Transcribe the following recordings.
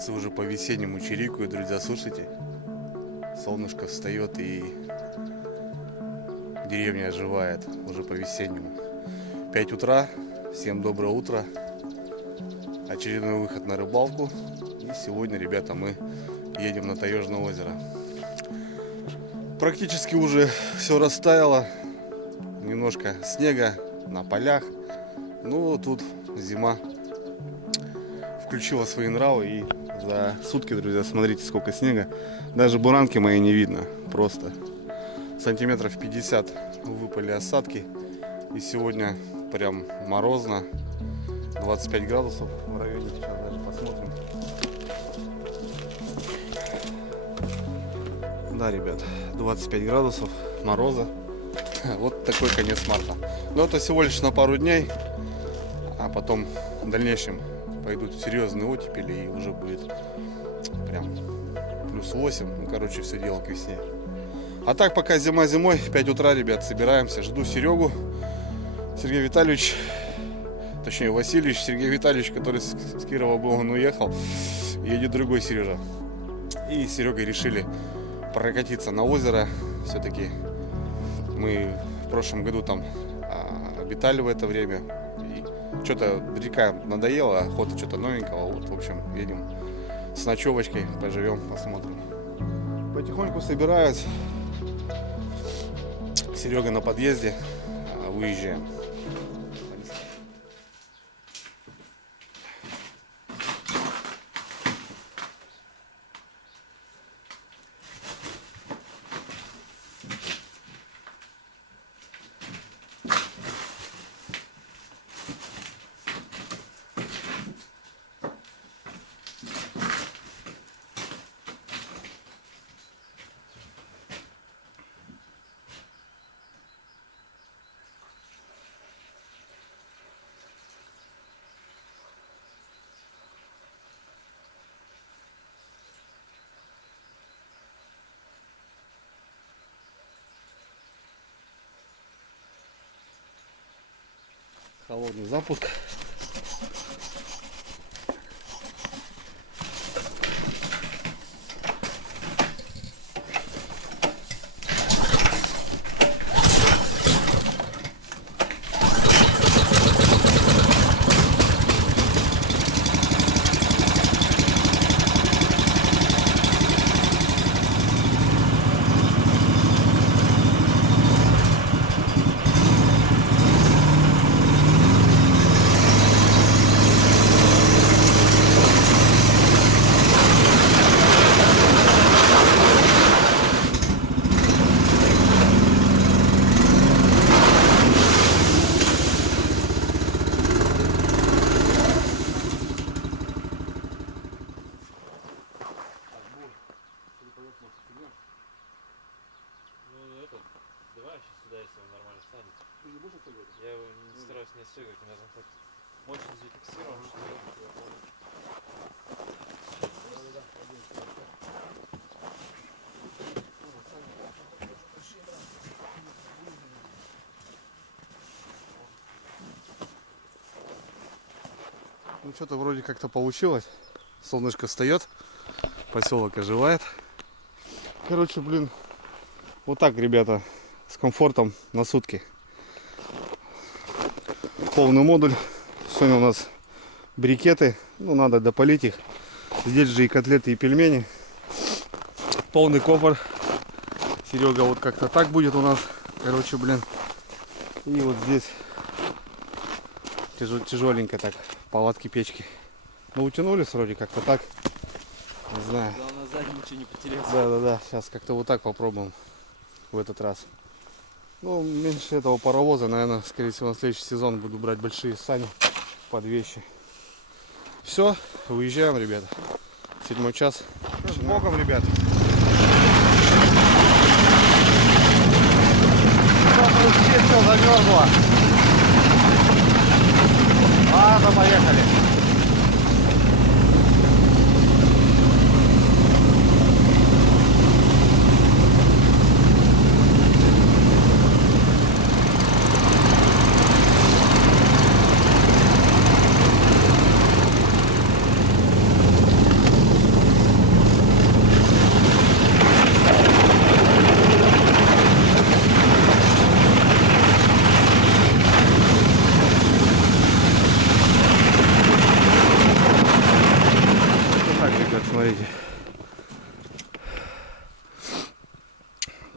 Птицы уже по-весеннему чирикают, друзья, слушайте. Солнышко встает и деревня оживает уже по-весеннему. 5 утра, всем доброе утро. Очередной выход на рыбалку. И сегодня, ребята, мы едем на Таежное озеро. Практически уже все растаяло. Немножко снега на полях. Но тут зима включила свои нравы, и за сутки, друзья, смотрите, сколько снега. Даже буранки моей не видно. Просто сантиметров 50 выпали осадки. И сегодня прям морозно. 25 градусов в районе. Сейчас даже посмотрим. Да, ребят, 25 градусов мороза. Вот такой конец марта. Но это всего лишь на пару дней. А потом в дальнейшем пойдут серьезные оттепели, и уже будет прям плюс 8. Ну, короче, все дело к весне. А так, пока зима зимой, 5 утра, ребят, собираемся. Жду Серегу. Сергей Витальевич, точнее Васильевич, Сергей Витальевич, который с Кирова был, он уехал. Едет другой Сережа. И с Серегой решили прокатиться на озеро. Все-таки мы в прошлом году там обитали в это время. Что-то река надоела, охота что-то новенького. Вот, в общем, едем с ночевочкой, поживем, посмотрим. Потихоньку собираюсь. Серега на подъезде, выезжаем. Холодный запуск. Давай сейчас сюда, если он нормально станет. Ты не будешь отстегивать? Я его не стараюсь не отстегивать, у меня там хоть мощность зафиксирована, что Ну, что-то вроде как-то получилось. Солнышко встает, поселок оживает. Короче, блин, вот так, ребята, с комфортом на сутки. Полный модуль. Сегодня у нас брикеты. Ну, надо допалить их. Здесь же и котлеты, и пельмени. Полный кофр. Серега вот как-то так будет у нас. Короче, блин. И вот здесь тяжеленько так. Палатки, печки. Ну, утянулись вроде как-то так. Не знаю. главное сзади ничего не потеряться. Да. Сейчас как-то вот так попробуем в этот раз. Ну, меньше этого паровоза, наверное, скорее всего, на следующий сезон буду брать большие сани под вещи. Все, выезжаем, ребята. 7 час. С Богом, ребят. Все замерзло. Ладно, поехали.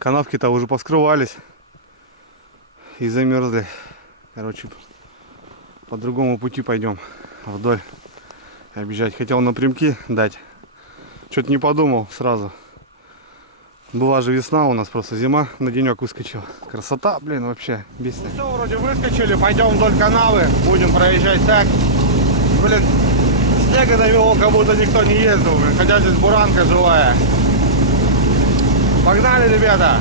Канавки-то уже поскрывались и замерзли. Короче, по другому пути пойдем вдоль объезжать. Хотел напрямки дать. Что-то не подумал сразу. Была же весна, у нас просто зима на денек выскочила. Красота, блин, вообще бесит. Ну все, вроде выскочили, пойдем вдоль канавы, будем проезжать так. Блин, снега навело, как будто никто не ездил, блин, хотя здесь буранка живая. Погнали, ребята!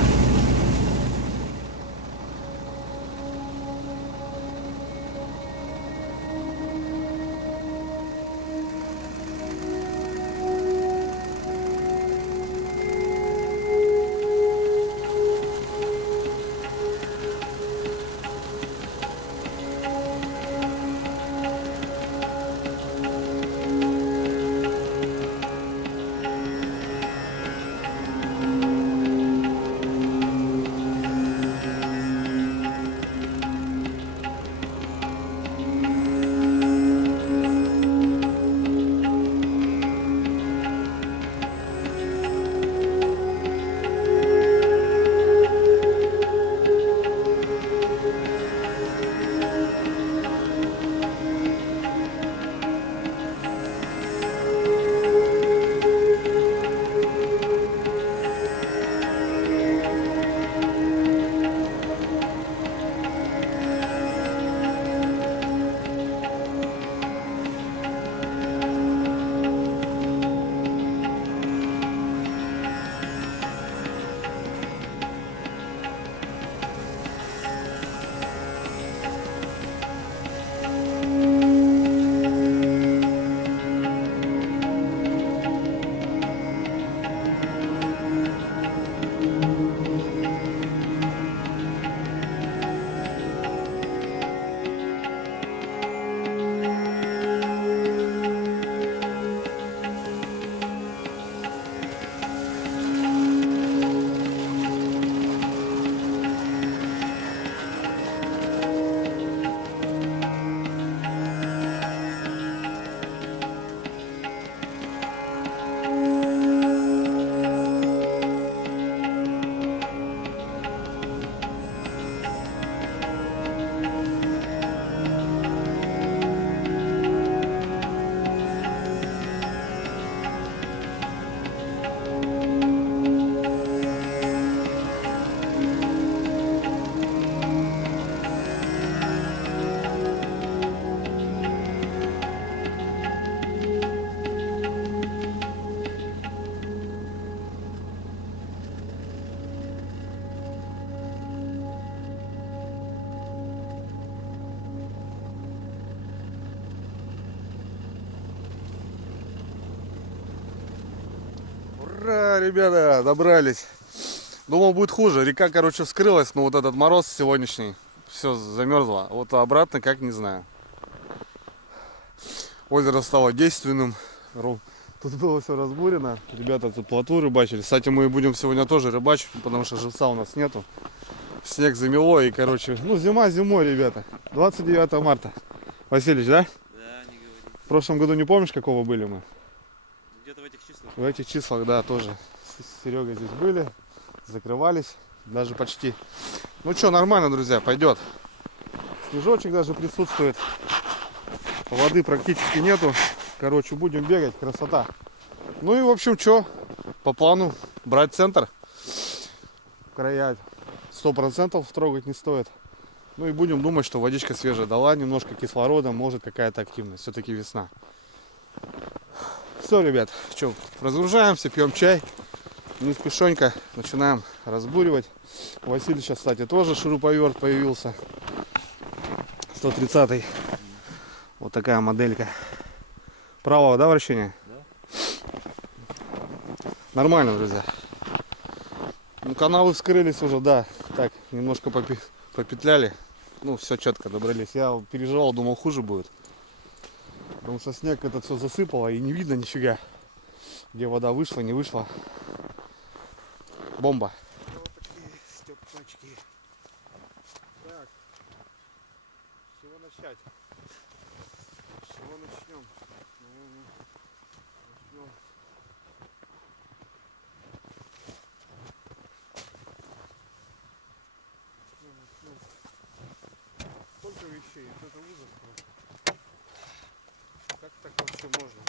Ура, ребята, добрались. Думал, будет хуже. Река, короче, вскрылась, но вот этот мороз сегодняшний, все замерзло. Вот обратно, как не знаю. Озеро стало действенным. Тут было все разбурено. Ребята тут плотву рыбачили. Кстати, мы будем сегодня тоже рыбачить, потому что живца у нас нету. Снег замело и, короче, ну зима зимой, ребята. 29 марта. Васильевич, да? Да, не говори. В прошлом году не помнишь, какого были мы? Где-то в этих числах. В этих числах, да, тоже. С Серегой здесь были, закрывались, даже почти. Ну что, нормально, друзья, пойдет. Снежочек даже присутствует. Воды практически нету. Короче, будем бегать, красота. Ну и, в общем, что, по плану брать центр. Края 100% трогать не стоит. Ну и будем думать, что водичка свежая дала, немножко кислорода, может какая-то активность. Все-таки весна. Все, ребят, что, разгружаемся, пьем чай. Не спешонько начинаем разбуривать. У Василия сейчас, кстати, тоже шуруповерт появился. 130-й. Вот такая моделька. Правого, да, вращения? Да. Нормально, друзья. Ну, канавы вскрылись уже, да. Так, немножко попетляли. Ну, все четко добрались. Я переживал, думал, хуже будет. Потому что снег это все засыпало и не видно нифига. Где вода вышла, не вышла. Бомба. Степочки. Так. С чего начать? С чего начнем? Наверное, начнем. вообще, это ужас просто. Как так вообще можно?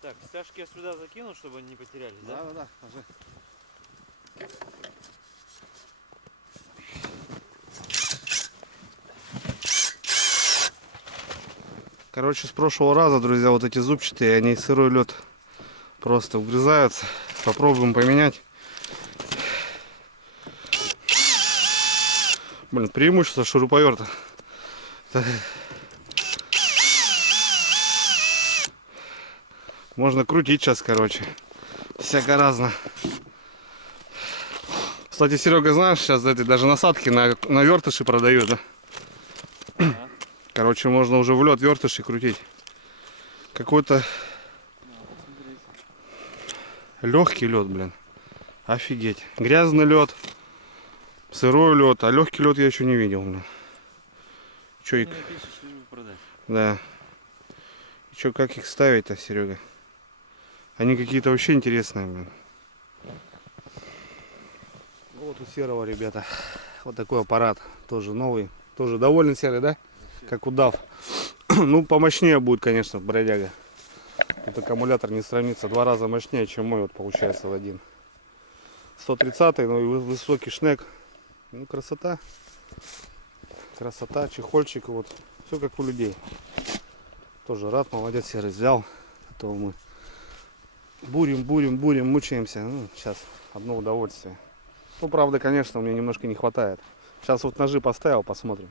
Так, стяжки я сюда закину, чтобы они не потерялись, да? Да, ложи. Короче, с прошлого раза, друзья, вот эти зубчатые, они сырой лед просто вгрызаются. Попробуем поменять. Блин, преимущество шуруповерта. Можно крутить сейчас, короче. Всяко разно. Кстати, Серега, знаешь, сейчас эти даже насадки на вертыши продают, да? Ага. Короче, можно уже в лед вертыши крутить. Какой-то легкий лед, блин. Офигеть. Грязный лед, сырой лед, а легкий лед я еще не видел, блин. Че, Ты мне напишешь, лишь бы продать. да. И че, как их ставить-то, Серега? Они какие-то вообще интересные, блин. Вот у Серого, ребята, вот такой аппарат. Тоже новый. Тоже довольный, Серый, да? Как удав. Ну, помощнее будет, конечно, бродяга. Тут аккумулятор не сравнится. 2 раза мощнее, чем мой, вот получается в один. 130-й, ну и высокий шнек. Ну, красота. Красота, чехольчик, вот. Все как у людей. Тоже рад, молодец, Серый взял. А то мы бурим, мучаемся. Ну, сейчас одно удовольствие. Ну, правда, конечно, мне немножко не хватает. Сейчас вот ножи поставил, посмотрим.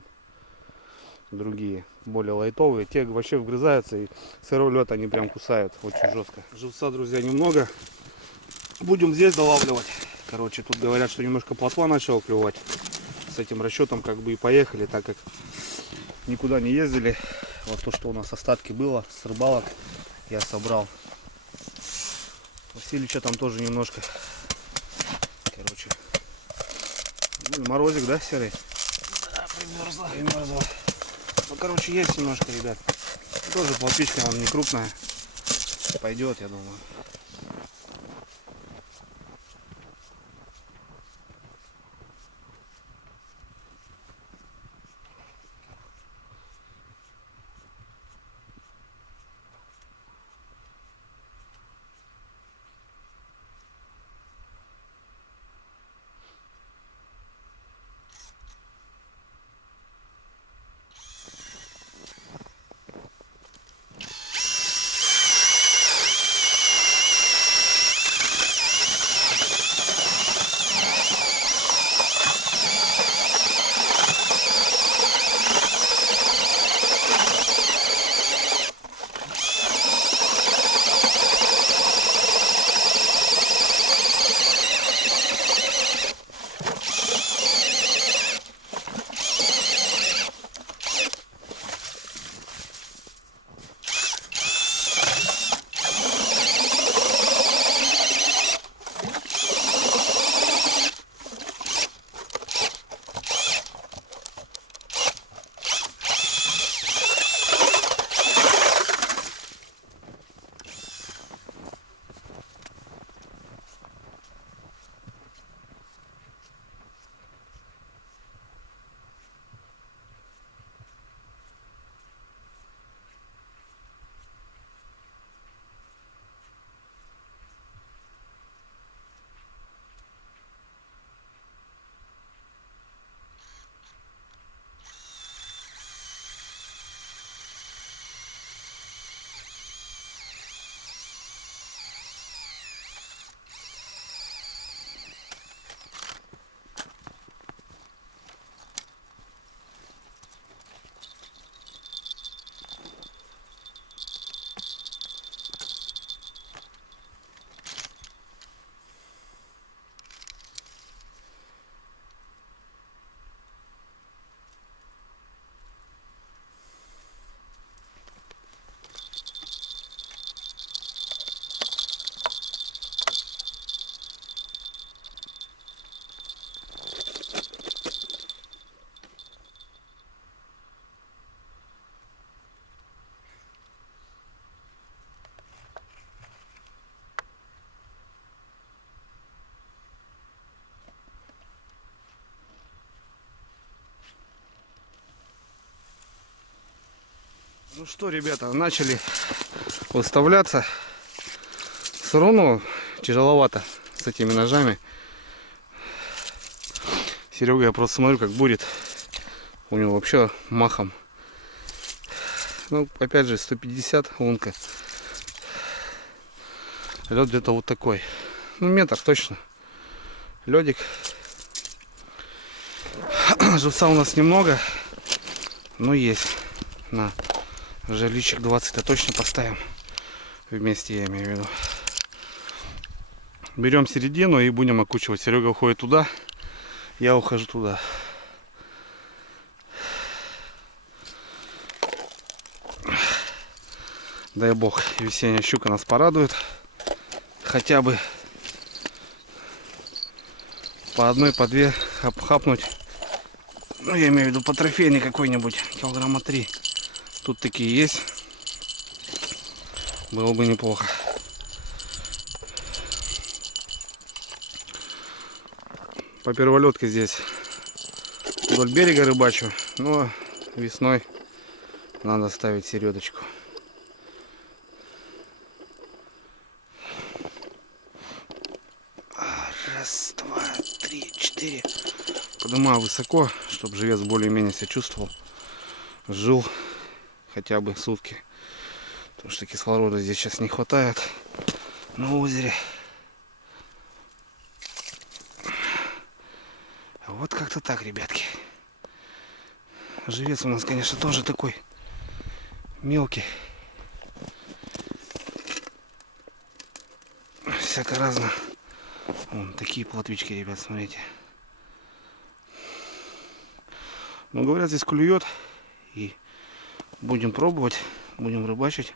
Другие, более лайтовые. Те вообще вгрызаются, и сырой лед они прям кусают очень жестко. Живца, друзья, немного. Будем здесь долавливать. Короче, тут говорят, что немножко плотва начала клевать. С этим расчетом как бы и поехали, так как никуда не ездили. Вот то, что у нас остатки было с рыбалок, я собрал. Васильевича там тоже немножко. Короче, ну, морозик, да, Серый? Да, примерзла. Ну, короче, есть немножко, ребят. Тоже плотвичка, она не крупная. Пойдет, я думаю. Ну что, ребята, начали выставляться. Все равно тяжеловато с этими ножами. Серега, я просто смотрю, как бурит. У него вообще махом. Ну, опять же, 150 лунка. Лед где-то вот такой. Ну, метр точно. Ледик. Живца у нас немного, но есть. На жерличек 20-то точно поставим. Вместе, я имею в виду. Берем середину и будем окучивать. Серега уходит туда, я ухожу туда. Дай бог, весенняя щука нас порадует. Хотя бы по одной, по две хапнуть. Ну, я имею в виду по трофейной какой-нибудь. Килограмма 3. Тут такие есть. Было бы неплохо. По перволетке здесь вдоль берега рыбачу. Но весной надо ставить середочку. Раз, два, три, четыре. Поднимаю высоко, чтобы живец более-менее себя чувствовал. Жил хотя бы сутки. Потому что кислорода здесь сейчас не хватает на озере. Вот как-то так, ребятки. Живец у нас, конечно, тоже такой мелкий. Всяко разно. Вон такие плотвички, ребят, смотрите. Ну, говорят, здесь клюет. И будем пробовать, будем рыбачить.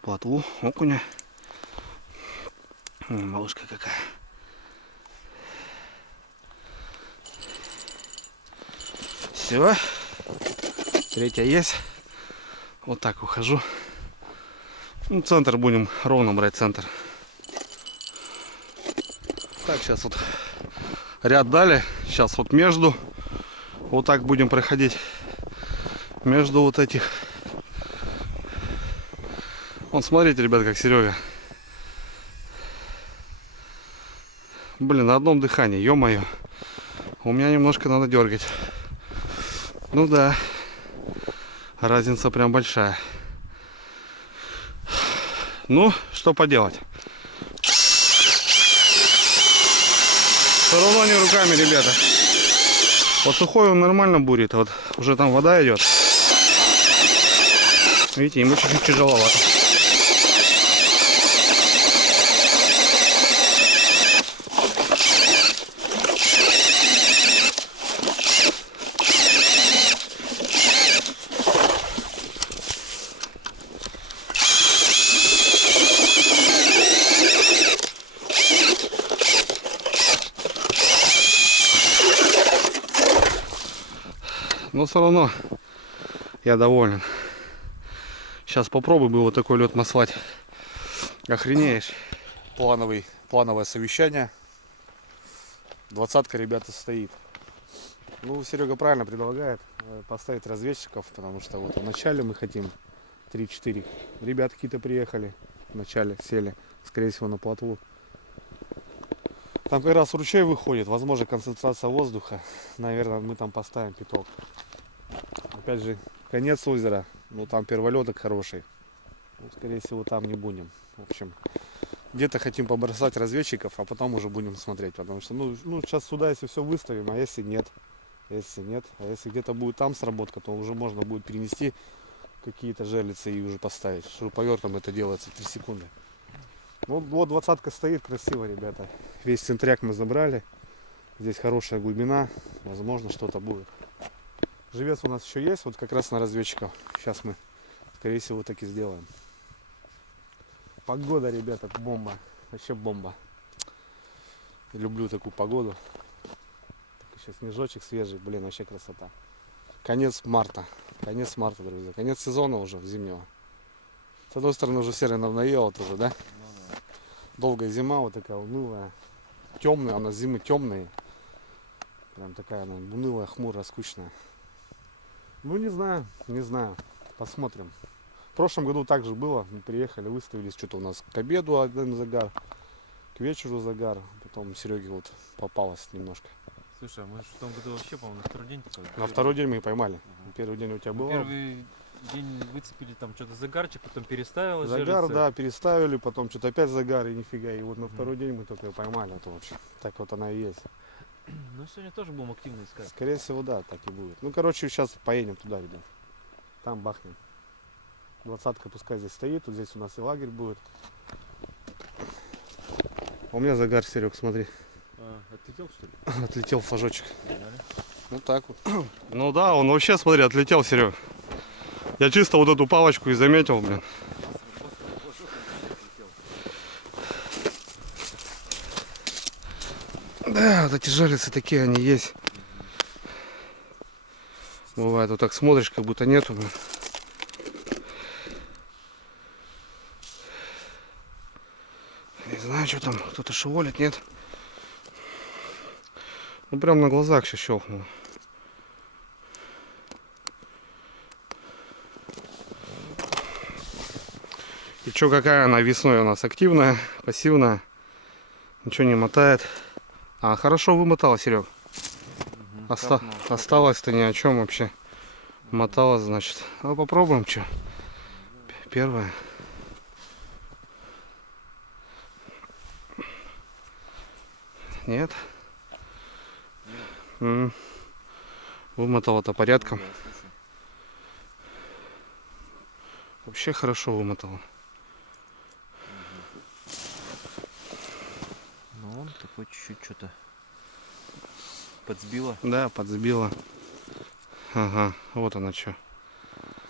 Плотву, окуня. Малышка какая. Все. Третья есть. Вот так ухожу. Ну, центр будем ровно брать, центр. Так, сейчас вот ряд дали. Сейчас вот между. Вот так будем проходить. Между вот этих. Вон, смотрите, ребят, как Серега. Блин, на одном дыхании, ё-моё. У меня немножко надо дергать. Ну да. Разница прям большая. Ну, что поделать. Все равно не руками, ребята. Вот сухой он нормально бурит. Вот уже там вода идет. Видите, ему чуть-чуть тяжеловато. Но все равно я доволен. Сейчас попробуй бы вот такой лед маслать. Охренеешь. Плановое совещание. 20-ка, ребята, стоит. Ну, Серега правильно предлагает поставить разведчиков, потому что вот вначале мы хотим 3-4. Ребята какие-то приехали. Вначале сели, скорее всего, на плотву. Там как раз ручей выходит, возможно, концентрация воздуха. Наверное, мы там поставим пяток. Опять же, конец озера, ну там перволеток хороший. Ну, скорее всего, там не будем. В общем, где-то хотим побросать разведчиков, а потом уже будем смотреть. Потому что, ну сейчас сюда, если все выставим, а если нет. А если где-то будет там сработка, то уже можно будет перенести какие-то жерлицы и уже поставить. Шуруповертом это делается 3 секунды. Ну, вот 20-ка стоит красиво, ребята. Весь центряк мы забрали. Здесь хорошая глубина. Возможно, что-то будет. Живец у нас еще есть, вот как раз на разведчиков. Сейчас мы, скорее всего, так и сделаем. Погода, ребята, бомба. Вообще бомба. Люблю такую погоду. Сейчас снежочек свежий, блин, вообще красота. Конец марта. Конец марта, друзья. Конец сезона уже зимнего. С одной стороны, уже серый надоело тоже, да? Долгая зима, вот такая унылая. Темная, у нас зимы темные. Прям такая она унылая, хмурая, скучная. Ну не знаю, не знаю. Посмотрим. В прошлом году также было. Мы приехали, выставились. Что-то у нас к обеду один загар, к вечеру загар. Потом Сереге вот попалось немножко. Слушай, а мы в том году вообще, по-моему, на второй день только. На второй день мы и поймали. Первый день у тебя было. Первый день выцепили там что-то загарчик, потом переставилось. Загар, да, переставили, потом что-то опять загар и нифига. И вот на второй день мы только поймали. Это вообще так вот она и есть. Ну сегодня тоже будем активно искать. Скорее всего, да, так и будет. Ну, короче, сейчас поедем туда, ребят. Там бахнем. 20-ка пускай здесь стоит. Вот здесь у нас и лагерь будет. У меня загар, Серег, смотри. Отлетел, что ли? Отлетел флажочек. Вот так вот. Ну да, он вообще, смотри, отлетел, Серег. Я чисто вот эту палочку и заметил, блин. Да, вот эти жалицы такие, они есть. Бывает, вот так смотришь, как будто нету, блин. Не знаю, что там, кто-то шевелит, нет? Ну, прям на глазах сейчас щелкнуло. И чё, какая она весной у нас? Активная, пассивная? Ничего не мотает. А, хорошо вымотала, Серег. Осталось-то ни о чем вообще. Мотала, значит. Ну, попробуем, что. Первое. Нет? Вымотала-то порядком. Вообще хорошо вымотала. Ну он такой чуть-чуть что-то подсбила. Да, подсбила. Ага, вот она что.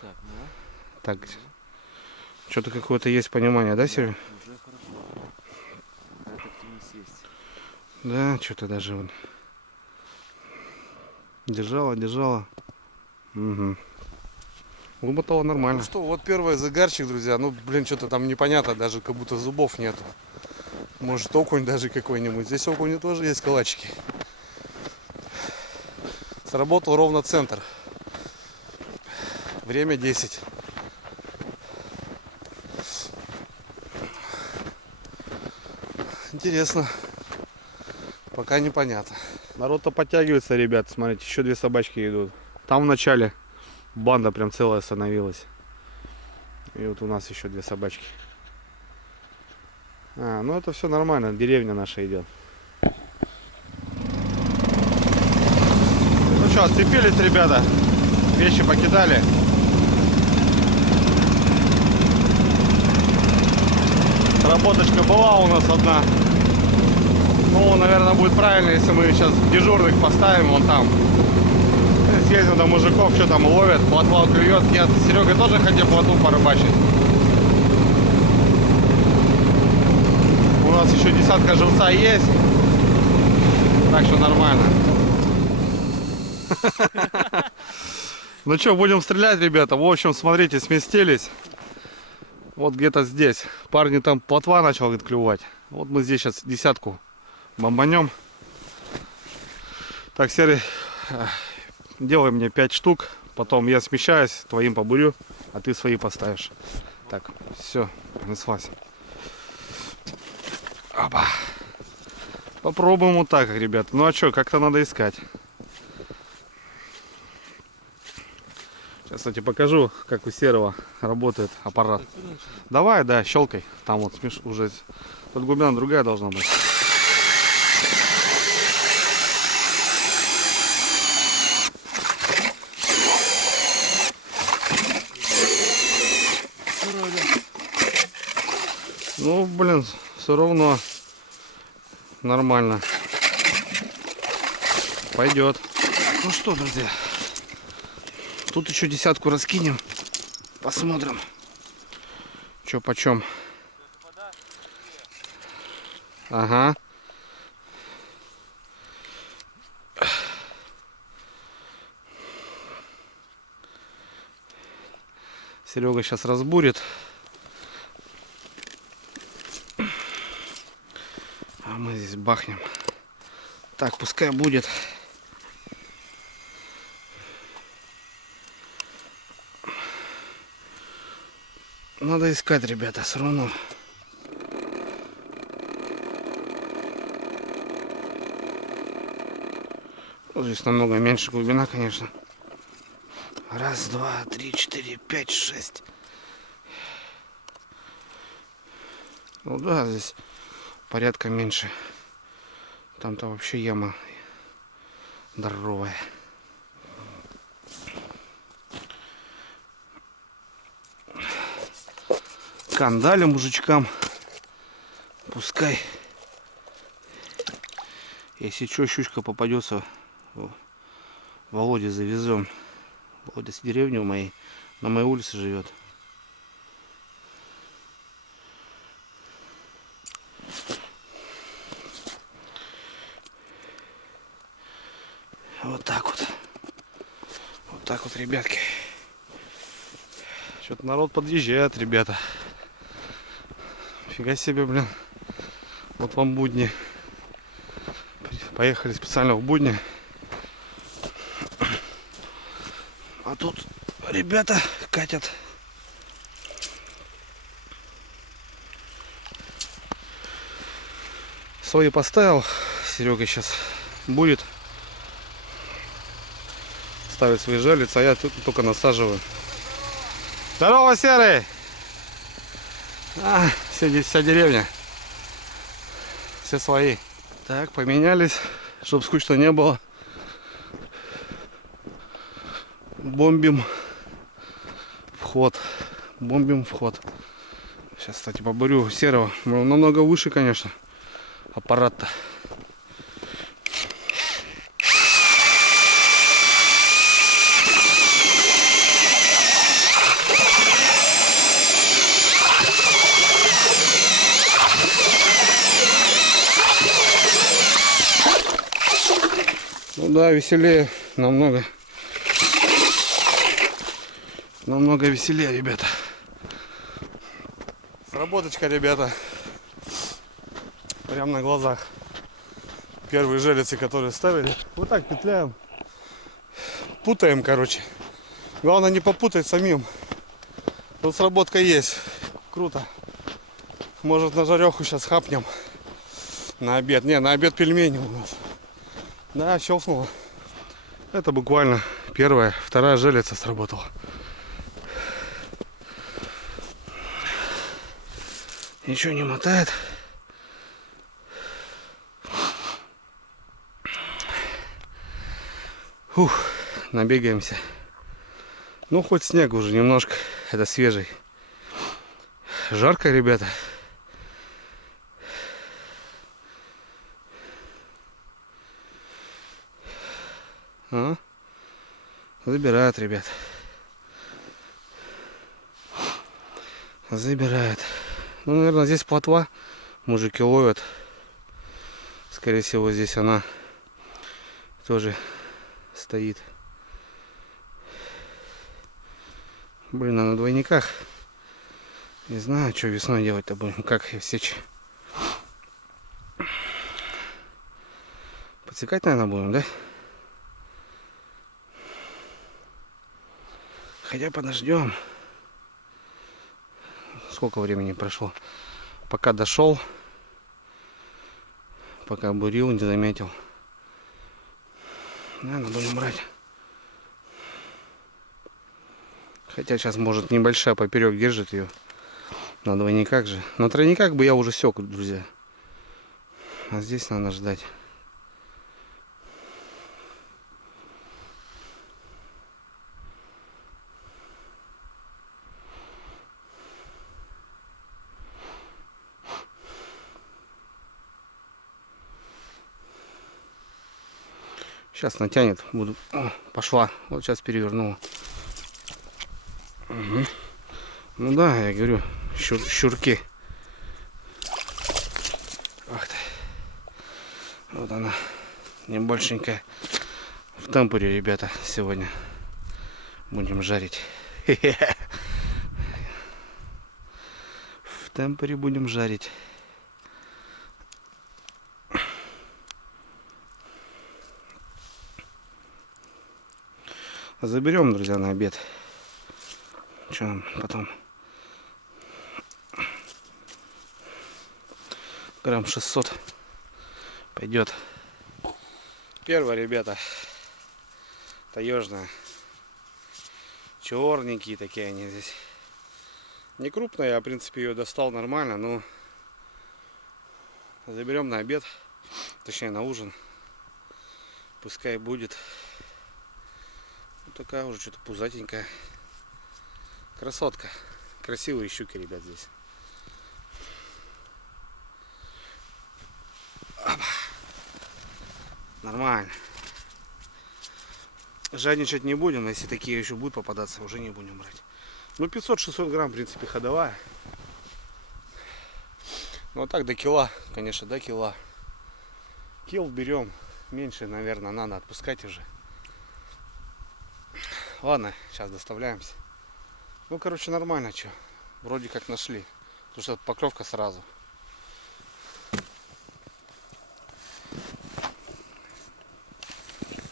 Так, ну. Так, что-то какое-то есть понимание, да, Серега? Уже хорошо. Какая-то активность есть. Да, что-то даже вот. Держала. Угу. Вымотала нормально. Ну что, вот первый загарчик, друзья. Ну, блин, что-то там непонятно, даже как будто зубов нет. Может, окунь даже какой-нибудь. Здесь окуни тоже есть, калачики. Сработал ровно центр. Время 10. Интересно. Пока непонятно. Народ-то подтягивается, ребят. Смотрите, еще две собачки идут. Там в начале банда прям целая становилась. И вот у нас еще две собачки. А, ну это все нормально. Деревня наша идет. Ну что, отцепились, ребята. Вещи покидали. Работочка была у нас одна. Ну, наверное, будет правильно, если мы сейчас дежурных поставим вон там. Съездим до мужиков, что там ловят, плотва клюет. Нет, Серега тоже хотел плотву порыбачить. У нас еще десятка живца есть. Так что нормально. Ну что, будем стрелять, ребята. В общем, смотрите, сместились. Вот где-то здесь. Парни там плотва начал, говорит, клювать. Вот мы здесь сейчас десятку бомбанем. Так, Серый, делай мне 5 штук. Потом я смещаюсь, твоим побурю, а ты свои поставишь. Так, все, понеслась. Опа. Попробуем вот так, ребят. Ну а что, как-то надо искать. Сейчас я тебе покажу, как у Серого работает аппарат. Давай, да, щелкай. Там вот уже тут глубина другая должна быть. Ну, блин, все равно нормально. Пойдет. Ну что, друзья, тут еще десятку раскинем. Посмотрим, что почем. Ага. Серега сейчас разбурит. А мы здесь бахнем. Так, пускай будет. Надо искать, ребята, все равно. Вот здесь намного меньше глубина, конечно. Раз, два, три, четыре, пять, шесть. Ну да, здесь порядка меньше. Там-то вообще яма здоровая. Кандали мужичкам. Пускай. Если что, щучка попадется, Володе завезем. Володя с деревни у моей, на моей улице живет. Вот так вот. Вот так вот, ребятки. Что-то народ подъезжает, ребята. Фига себе, блин. Вот вам будни. Поехали специально в будни. А тут ребята катят. Свои поставил. Серега сейчас будет ставить свои жалицы, а я тут только насаживаю. Здорово, Серый! Вся деревня. Все свои. Так, поменялись, чтобы скучно не было. Бомбим вход. Бомбим вход. Сейчас, кстати, побурю Серого. Намного выше, конечно, аппарат-то. Ну да, веселее намного. Намного веселее, ребята. Сработочка, ребята. Прямо на глазах. Первые желицы, которые ставили. Вот так петляем. Путаем, короче. Главное не попутать самим. Тут сработка есть. Круто. Может, на жареху сейчас хапнем. На обед. Не, на обед пельмени у нас. Да, щелкнуло. Это буквально первая, вторая желица сработала. Ничего не мотает. Фух, набегаемся. Ну, хоть снег уже немножко. Это свежий. Жарко, ребята. Забирают, ребят. Забирают. Ну, наверное, здесь плотва. Мужики ловят. Скорее всего, здесь она тоже стоит. Блин, а на двойниках. Не знаю, что весной делать-то будем. Как их сечь. Подсекать, наверное, будем, да? Хотя подождем. Сколько времени прошло? Пока дошел. Пока бурил, не заметил. Наверное, будем брать. Хотя сейчас, может, небольшая поперек держит ее. На двойниках же. На тройниках бы я уже сёк, друзья. А здесь надо ждать. Сейчас натянет. Буду. О, пошла. Вот сейчас перевернула. Угу. Ну да, я говорю, щурки. Ах ты. Вот она. Небольшенькая. В темпуре, ребята, сегодня будем жарить. В темпуре будем жарить. Заберем, друзья, на обед. Что нам потом Грамм 600 пойдет. Первое, ребята, таежная. Черненькие такие они здесь. Не крупная, я в принципе ее достал нормально, но заберем на обед, точнее на ужин. Пускай будет. Вот такая уже что-то пузатенькая. Красотка. Красивые щуки, ребят, здесь. Опа. Нормально. Жадничать не будем, но если такие еще будут попадаться, уже не будем брать. Ну 500-600 грамм, в принципе, ходовая. Ну а так до кила, конечно, до кила. Килл берем. Меньше, наверное, надо отпускать уже. Ладно, сейчас доставляемся. Ну, короче, нормально, что. Вроде как нашли. Потому что поклевка сразу.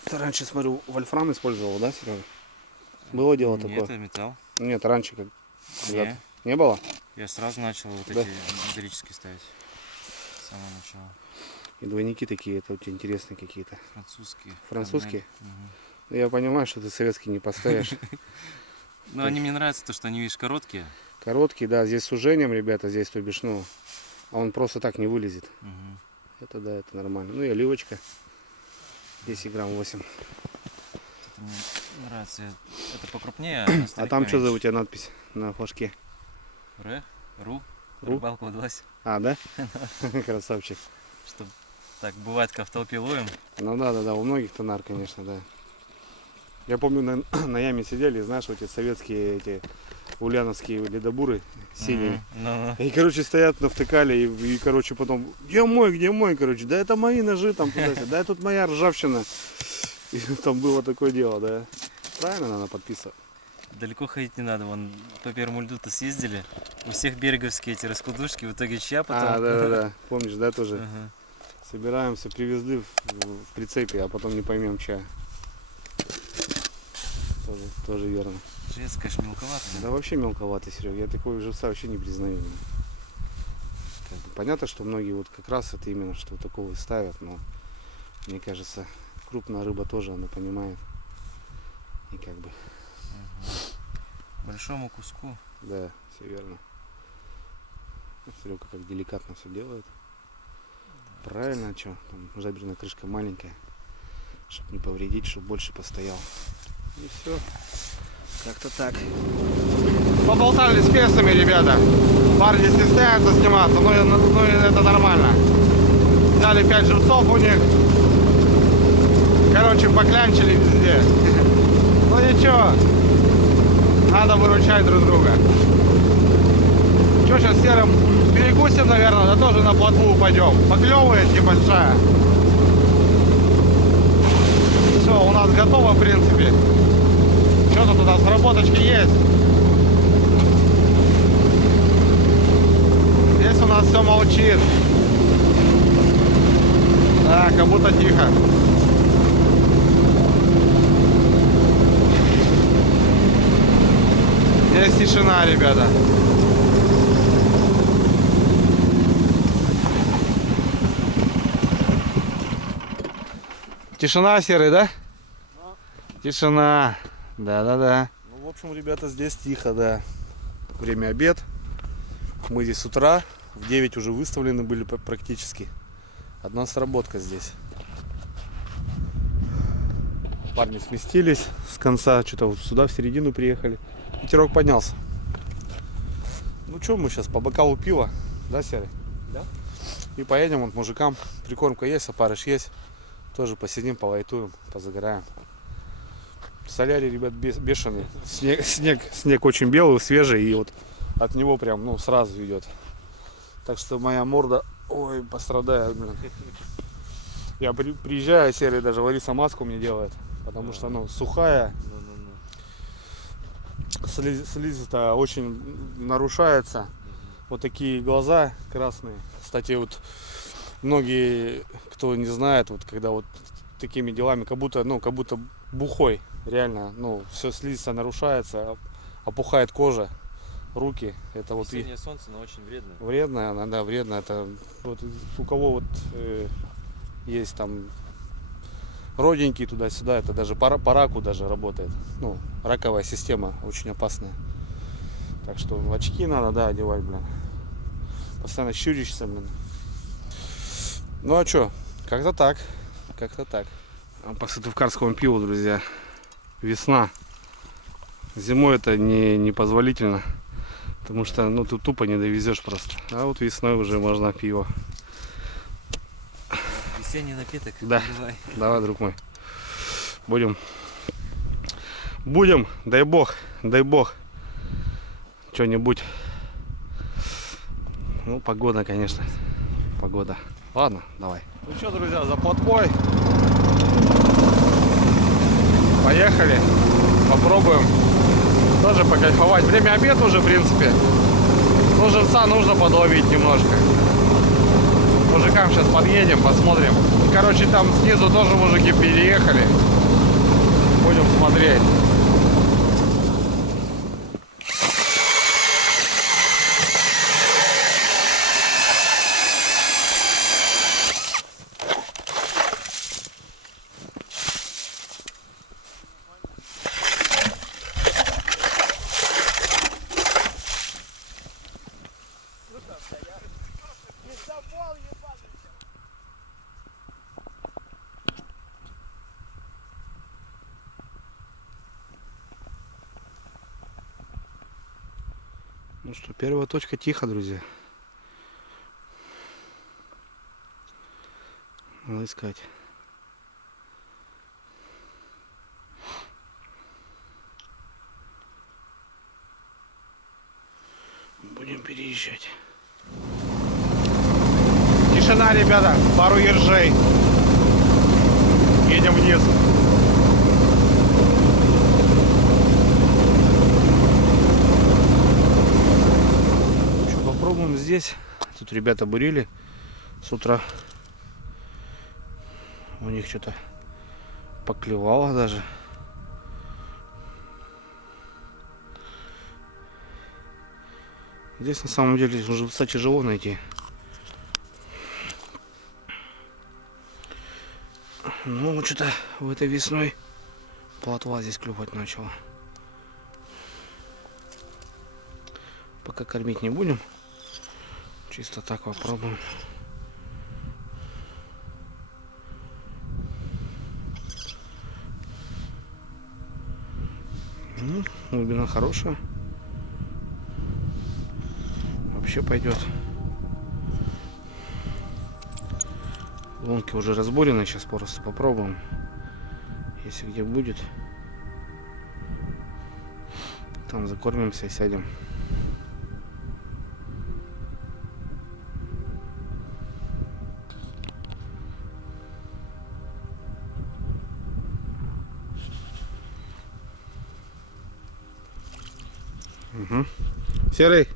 Ты раньше, смотрю, вольфрам использовал, да, Серега? Было дело такое? Нет, это металл. Нет, раньше как. Не. Не было? Я сразу начал вот Да. эти металлические ставить. С самого начала. И двойники такие, это у тебя интересные какие-то. Французские. Французские? Мгм. Я понимаю, что ты советские не поставишь. Ну, они мне нравятся, то, что они, видишь, короткие. Короткий, да, здесь с сужением, ребята, здесь, то бишь, ну, а он просто так не вылезет. Мгм. Это да, это нормально. Ну и оливочка. 10 грамм 8. Это мне нравится. Это покрупнее. А там что за у тебя надпись на флажке? Ру. Ру? Рыбалка удалась. А, да? Красавчик. Что так бывает, как в толпе ловим. Ну да, у многих тонар, конечно, да. Я помню, на яме сидели, знаешь, вот эти советские эти ульяновские ледобуры синие. Ну, И, короче, стоят, навтыкали, и, короче, потом, где мой, короче, да это мои ножи, там, туда-сюда, да тут моя ржавчина. И там было такое дело, да. Правильно надо подписывать. далеко ходить не надо. Вон по первому льду-то съездили. У всех береговские эти раскладушки. В итоге чья потом. А, да. Помнишь, да, тоже? Ага. Собираемся, привезли в прицепе, а потом не поймем чья. Тоже верно. Жесть, конечно, мелковато. Да вообще мелковато, Серега. Я такого живца вообще не признаю. Как бы понятно, что многие вот как раз это именно что такого и ставят, но мне кажется, крупная рыба тоже она понимает. И как бы, Большому куску. да, все верно. Серега как деликатно все делает. Правильно, а что? Там жаберная крышка маленькая, чтобы не повредить, чтобы больше постоял. И все. Как-то так. Поболтали с песами, ребята. Парни стесняются сниматься, но это нормально. Взяли 5 живцов у них. Короче, поклянчили везде. Ну ничего. Надо выручать друг друга. Что сейчас серым перекусим, наверное, да тоже на плотву упадем. Поклевывает небольшая. Все, у нас готово, в принципе. Что тут у нас работочки есть. Здесь у нас все молчит. Да, как будто тихо. Здесь тишина, ребята. Тишина, Серый, да? Тишина. Да. Ну, в общем, ребята, здесь тихо, да. Время обед. Мы здесь с утра. В 9 уже выставлены были практически. Одна сработка здесь. Парни сместились с конца. Что-то вот сюда, в середину приехали. Ветерок поднялся. Ну что, мы сейчас по бокалу пива. Да, Серый? Да. И поедем вот мужикам. Прикормка есть, опарыш есть. Тоже посидим, полайтуем, позагораем. Солярий, ребят, бешеный. Снег очень белый, свежий, и вот от него прям, ну, сразу идет. Так что моя морда, ой, пострадает, блин. Я приезжаю, Серый даже Лариса маску мне делает, потому что, ну, сухая. Слизь-то очень нарушается. Вот такие глаза красные. Кстати, вот многие, кто не знает, вот когда вот такими делами, как будто бухой. Реально, ну, все слизь нарушается, опухает кожа. руки. Это вот Весеннее солнце, но очень вредное. вредная, она, да, вредная. Это вот у кого вот есть там родненькие туда-сюда, это даже по раку даже работает. Ну, раковая система очень опасная. Так что очки надо, да, одевать, блин. Постоянно щуришься, блин. Ну а чё, как-то так. Как-то так. По сыктывкарскому пиву, друзья. Весна. Зимой это не позволительно. Потому что, ну, тут тупо не довезешь просто. А вот весной уже можно пиво. Весенний напиток. Да. Давай. Давай, друг мой. Будем, дай бог, что-нибудь. Ну, погода, конечно. Погода. Ладно, давай. Ну что, друзья, за плотвой. Поехали. Попробуем тоже покайфовать. Время обеда уже, в принципе. Ну, живца нужно подловить немножко. Мужикам сейчас подъедем, посмотрим. Короче, там снизу тоже мужики переехали. Будем смотреть. Ну что, первая точка тихо, друзья. Надо искать. Будем переезжать. Тишина, ребята, пару ержей. Едем вниз. Попробуем здесь. Тут ребята бурили с утра. У них что-то поклевало даже. Здесь на самом деле живца тяжело найти. Ну, что-то в этой весной плотва здесь клювать начала. Пока кормить не будем. Чисто так попробуем. Ну, глубина хорошая. Вообще пойдет. Лунки уже разбурены. Сейчас просто попробуем. Если где будет. Там закормимся и сядем. Угу. Серый,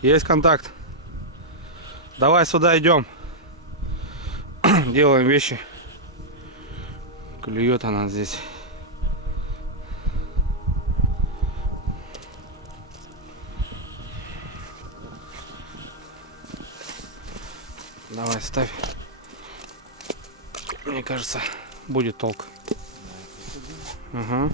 есть контакт. Давай сюда идем. Делаем вещи. Клюет она здесь. Давай, ставь. Мне кажется, будет толк. Угу.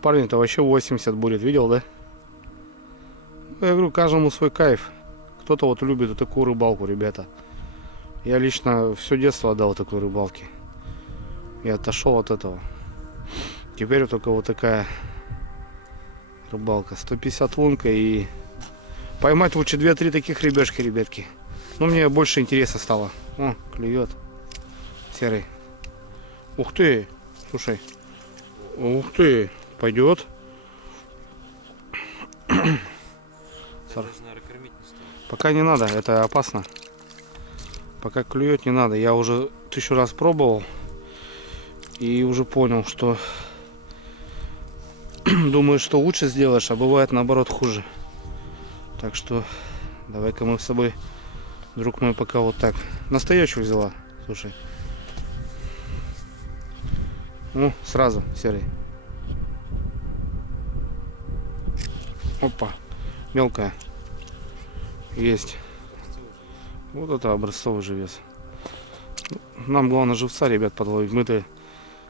Парень-то вообще 80 будет, видел, да? Я говорю, каждому свой кайф. Кто-то вот любит вот такую рыбалку, ребята. Я лично все детство отдал такой рыбалке. Я отошел от этого. Теперь только вот такая рыбалка. 150 лунка и поймать лучше 2-3 таких рыбешки, ребятки. Ну, мне больше интереса стало. О, клюет. Серый. Ух ты, слушай. Ух ты. Пойдет. Даже, наверное, кормить не стоит. Пока не надо, это опасно. Пока клюет не надо. Я уже 1000 раз пробовал и уже понял, что думаешь, что лучше сделаешь, а бывает наоборот хуже. Так что давай-ка мы с собой, друг мой, пока вот так. Настоящую взяла, слушай. Ну, сразу, серый. Опа, мелкая. Есть. Вот это образцовый живец. Нам главное живца, ребят, подловить. Мы-то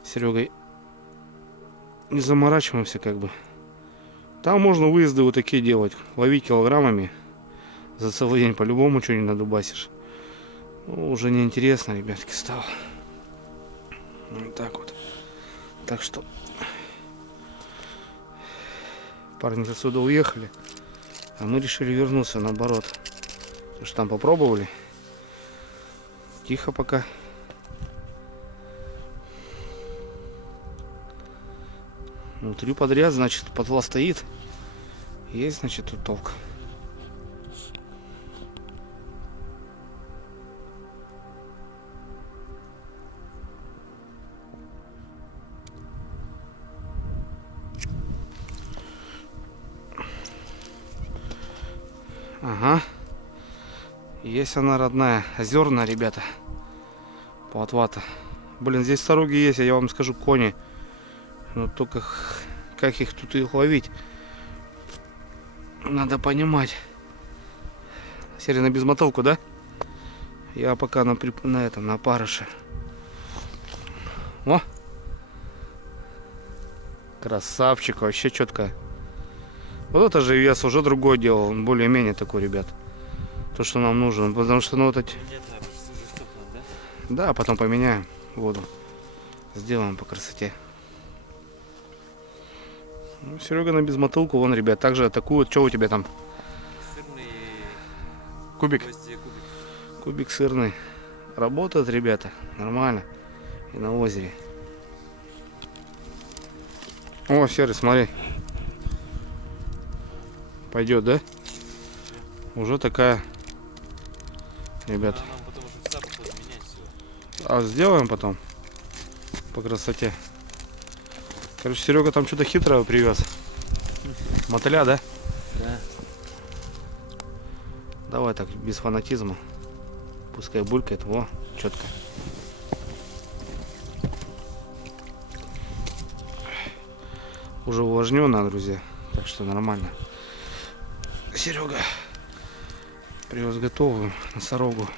с Серегой не заморачиваемся как бы. Там можно выезды вот такие делать. Ловить килограммами за целый день по-любому что-нибудь надубасишь. Ну, уже неинтересно, ребятки, стало. Вот так вот. Так что парни отсюда уехали, а мы решили вернуться наоборот. Потому что там попробовали. Тихо пока. Ну, 3 подряд, значит, подвал стоит. Есть, значит, тут толк. Ага. Есть она, родная. Озерная, ребята. Плотвата. Блин, здесь сороги есть, я вам скажу, кони. Но только как их тут их ловить, надо понимать. Серия на безмотовку, да? Я пока на этом, на парыше. О! Красавчик, вообще четко. Вот это же вес уже другой делал, он более-менее такой, ребят. То, что нам нужно, потому что, ну, вот эти... Да, потом поменяем воду. Сделаем по красоте. Ну, Серега на безмотылку, вон, ребят, также атакуют. Что у тебя там? Сырный Кубик. кубик. Кубик сырный. Работает, ребята, нормально. И на озере. О, Серый, смотри. Пойдет, да? Уже такая, ребята. Нам потом живца походу менять все. А сделаем потом. По красоте. Короче, Серега там что-то хитрое привез. Мотыля, да? Да. Давай так, без фанатизма. Пускай булькает. Во, четко. Уже увлажненно, друзья. Так что нормально. Серега привез готовую носорогу.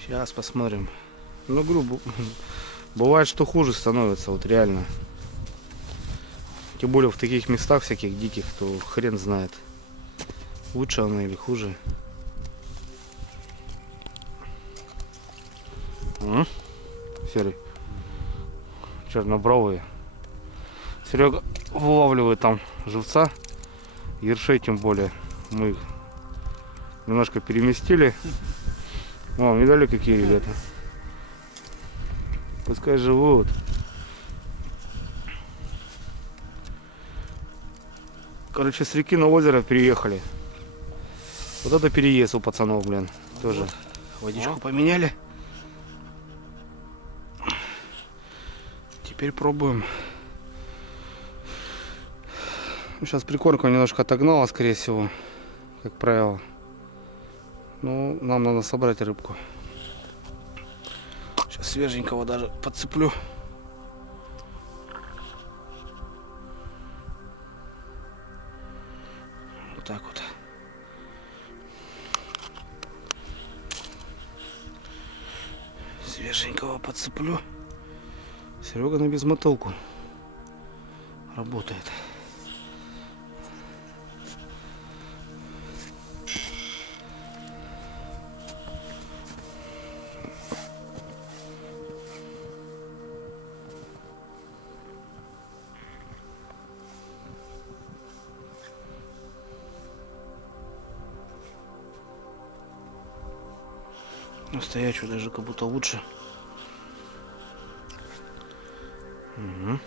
Сейчас посмотрим. Ну, грубо. Бывает, что хуже становится, вот реально. Тем более в таких местах всяких диких, то хрен знает, лучше она или хуже. Серый. Чернобровые. Серега вылавливает там живца. Ершей тем более. Мы их немножко переместили. О, видали, какие ребята? Пускай живут. Короче, с реки на озеро переехали. Вот это переезд у пацанов, блин. Тоже водичку поменяли. Теперь пробуем. Сейчас прикормка немножко отогнала, скорее всего, как правило. Ну, нам надо собрать рыбку. Сейчас свеженького даже подцеплю. Вот так вот. Свеженького подцеплю. Серега на безмотолку работает. Настоящую даже как будто лучше. Угу.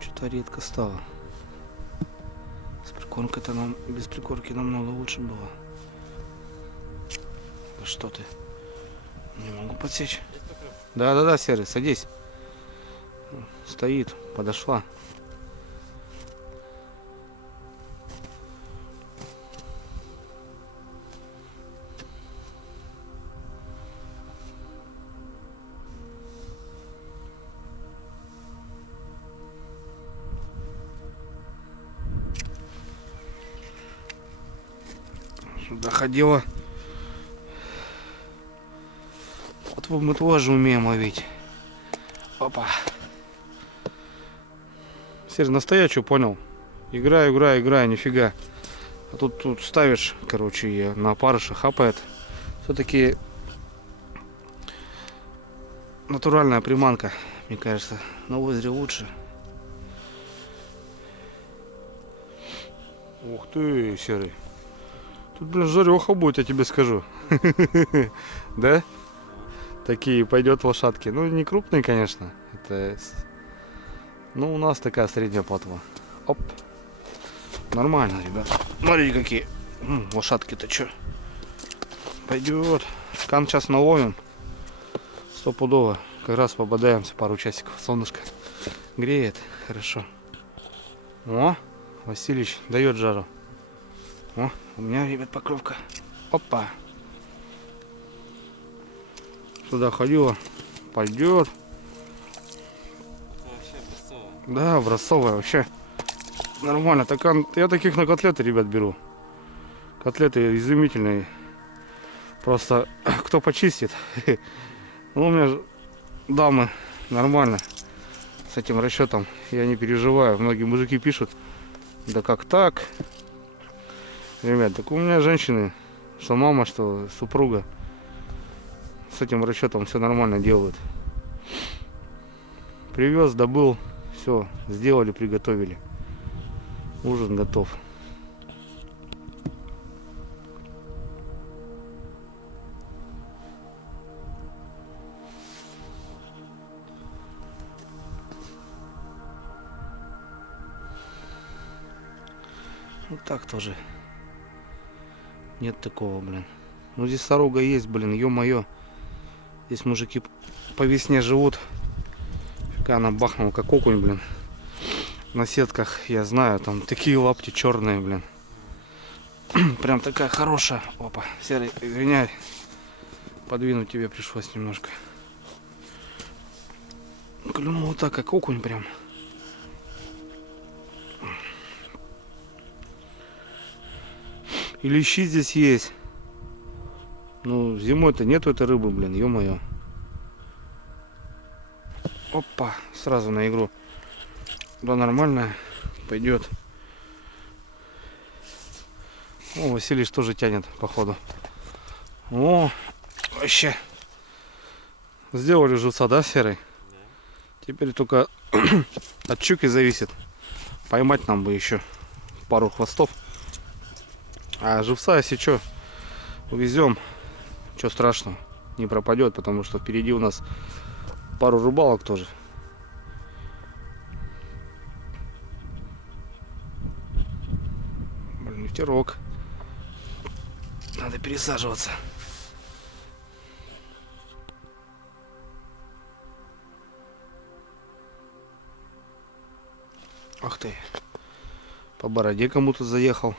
Что-то редко стало. С прикормкой. Прикормка-то нам без прикормки намного лучше было. Да что ты? Не могу подсечь. Да, Серый, садись. Стоит, подошла. Сюда ходила. Вот мы тоже умеем ловить. Опа. Серый, настоящую понял. Играю, нифига. А тут ставишь, короче, и на опарыша хапает. Все-таки натуральная приманка, мне кажется, на озере лучше. Ух ты, Серый. Тут, блин, жареха будет, я тебе скажу. Да? Такие пойдет лошадки. Ну, не крупные, конечно. Это... Ну, у нас такая средняя плотва. Оп. Нормально, ребят. Смотрите, какие лошадки-то что. Пойдет. Кан сейчас наловим. Стопудово. Как раз пободаемся пару часиков. Солнышко греет. Хорошо. О, Василич дает жару. О, у меня, ребят, поклевка. Опа. Сюда ходила. Пойдет. Да, образцовая вообще. Нормально. Я таких на котлеты, ребят, беру. Котлеты изумительные. Просто кто почистит. Ну, у меня дамы нормально. С этим расчетом я не переживаю. Многие мужики пишут. Да как так? Ребят, так у меня женщины, что мама, что супруга, с этим расчетом все нормально делают. Привез, добыл, все, сделали, приготовили. Ужин готов. Вот так тоже. Нет такого, блин. Ну здесь сорога есть, блин, ё-моё. Здесь мужики по весне живут. Фига она бахнула, как окунь, блин. На сетках, я знаю, там такие лапти черные, блин. Прям такая хорошая. Опа, Серый, извиняй. Подвинуть тебе пришлось немножко. Клюнул вот так, как окунь прям. И лещи здесь есть. Ну, зимой-то нету этой рыбы, блин, ё-моё. Опа, сразу на игру. Да, нормально. Пойдет. О, Василич тоже тянет, походу. О, вообще. Сделали живца, да, Серый? Да. Теперь только от щуки зависит. Поймать нам бы еще пару хвостов. А живца, если что, увезем. Что страшного, не пропадет, потому что впереди у нас пару рыбалок тоже. Блин, ветерок. Надо пересаживаться. Ах ты, по бороде кому-то заехал.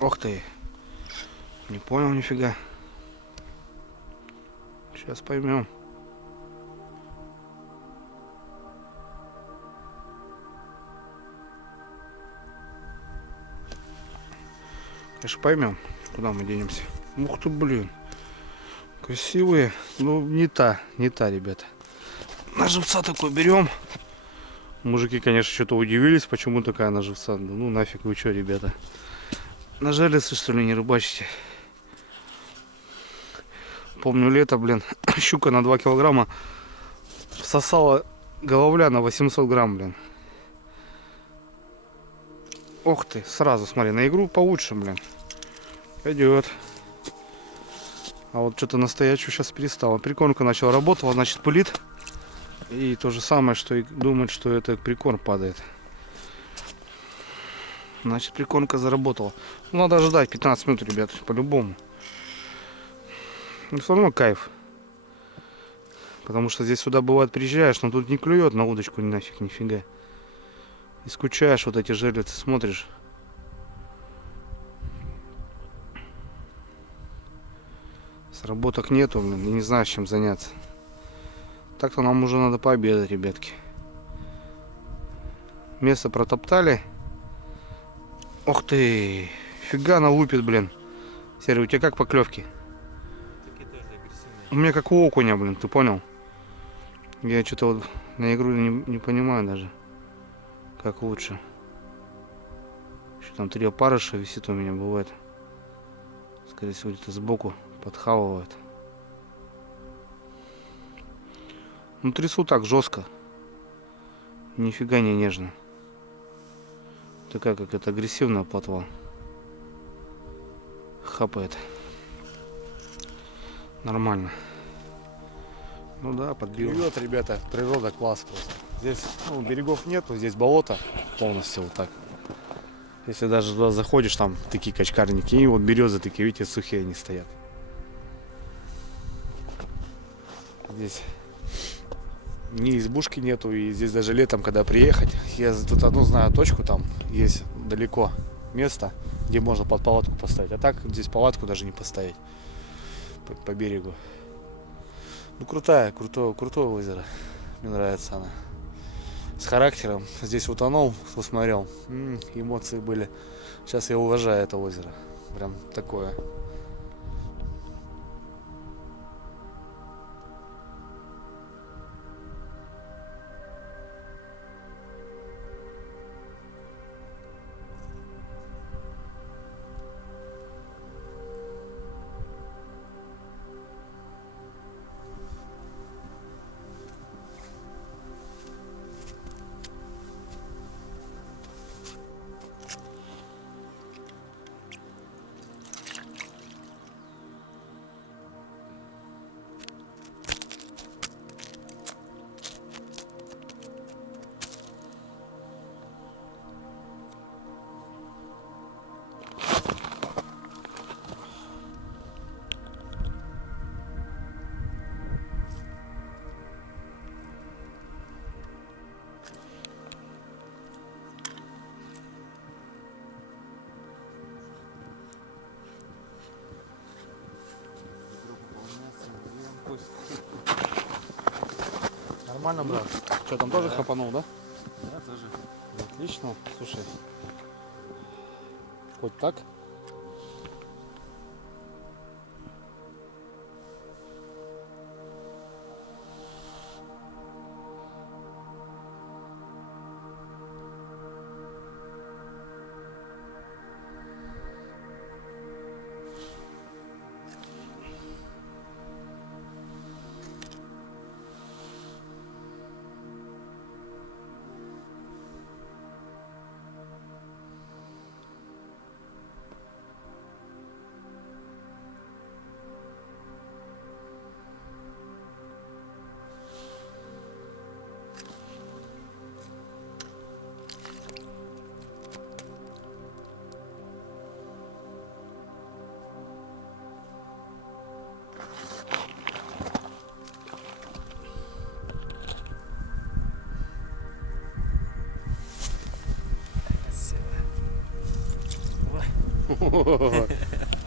Ох ты, не понял нифига. Сейчас поймем. Конечно, поймем, куда мы денемся. Ух ты, блин, красивые. Ну, не та, ребята. На живца такой берем. Мужики, конечно, что-то удивились, почему такая на живца. Ну нафиг, вы что, ребята? На жерлице, что ли, не рыбачите? Помню лето, блин, щука на 2 килограмма всосала головля на 800 грамм, блин. Ох ты, сразу, смотри, на игру получше, блин. Пойдет. А вот что-то настоящую сейчас перестала. Прикормка начала работала, значит, пылит. И то же самое, что и думать, что это прикорм падает. Значит, прикормка заработала. Ну, надо ждать 15 минут, ребят, по-любому. Но все равно кайф. Потому что здесь сюда бывает приезжаешь, но тут не клюет на удочку ни нафиг, нифига. И скучаешь, вот эти жерлицы смотришь. Сработок нету, блин, и не знаешь, чем заняться. Так-то нам уже надо пообедать, ребятки. Место протоптали. Ух ты! Фига она лупит, блин. Серый, у тебя как поклевки? Такие тоже агрессивные. У меня как у окуня, блин, ты понял? Я что-то вот на игру не понимаю даже, как лучше. Еще там 3 опарыша висит у меня, бывает. Скорее всего, где-то сбоку подхавывает. Ну, трясу так жестко. Нифига не нежно. Такая какая-то агрессивная плотва. Хапает. Нормально. Ну да, подбил. Привет, ребята, природа класс просто. Здесь берегов нету, здесь болото полностью вот так. Если даже туда заходишь, там такие качкарники, и вот березы такие, видите, сухие они стоят. Здесь ни избушки нету, и здесь даже летом, когда приехать, я тут одну знаю точку, там есть далеко место, где можно под палатку поставить. А так здесь палатку даже не поставить по берегу. Ну крутое озеро. Мне нравится она. С характером. Здесь утонул, кто смотрел. Эмоции были. Сейчас я уважаю это озеро. Прям такое. Нормально, брат. Что, там тоже хапанул, да? Да, тоже. Отлично. Слушай. Хоть так?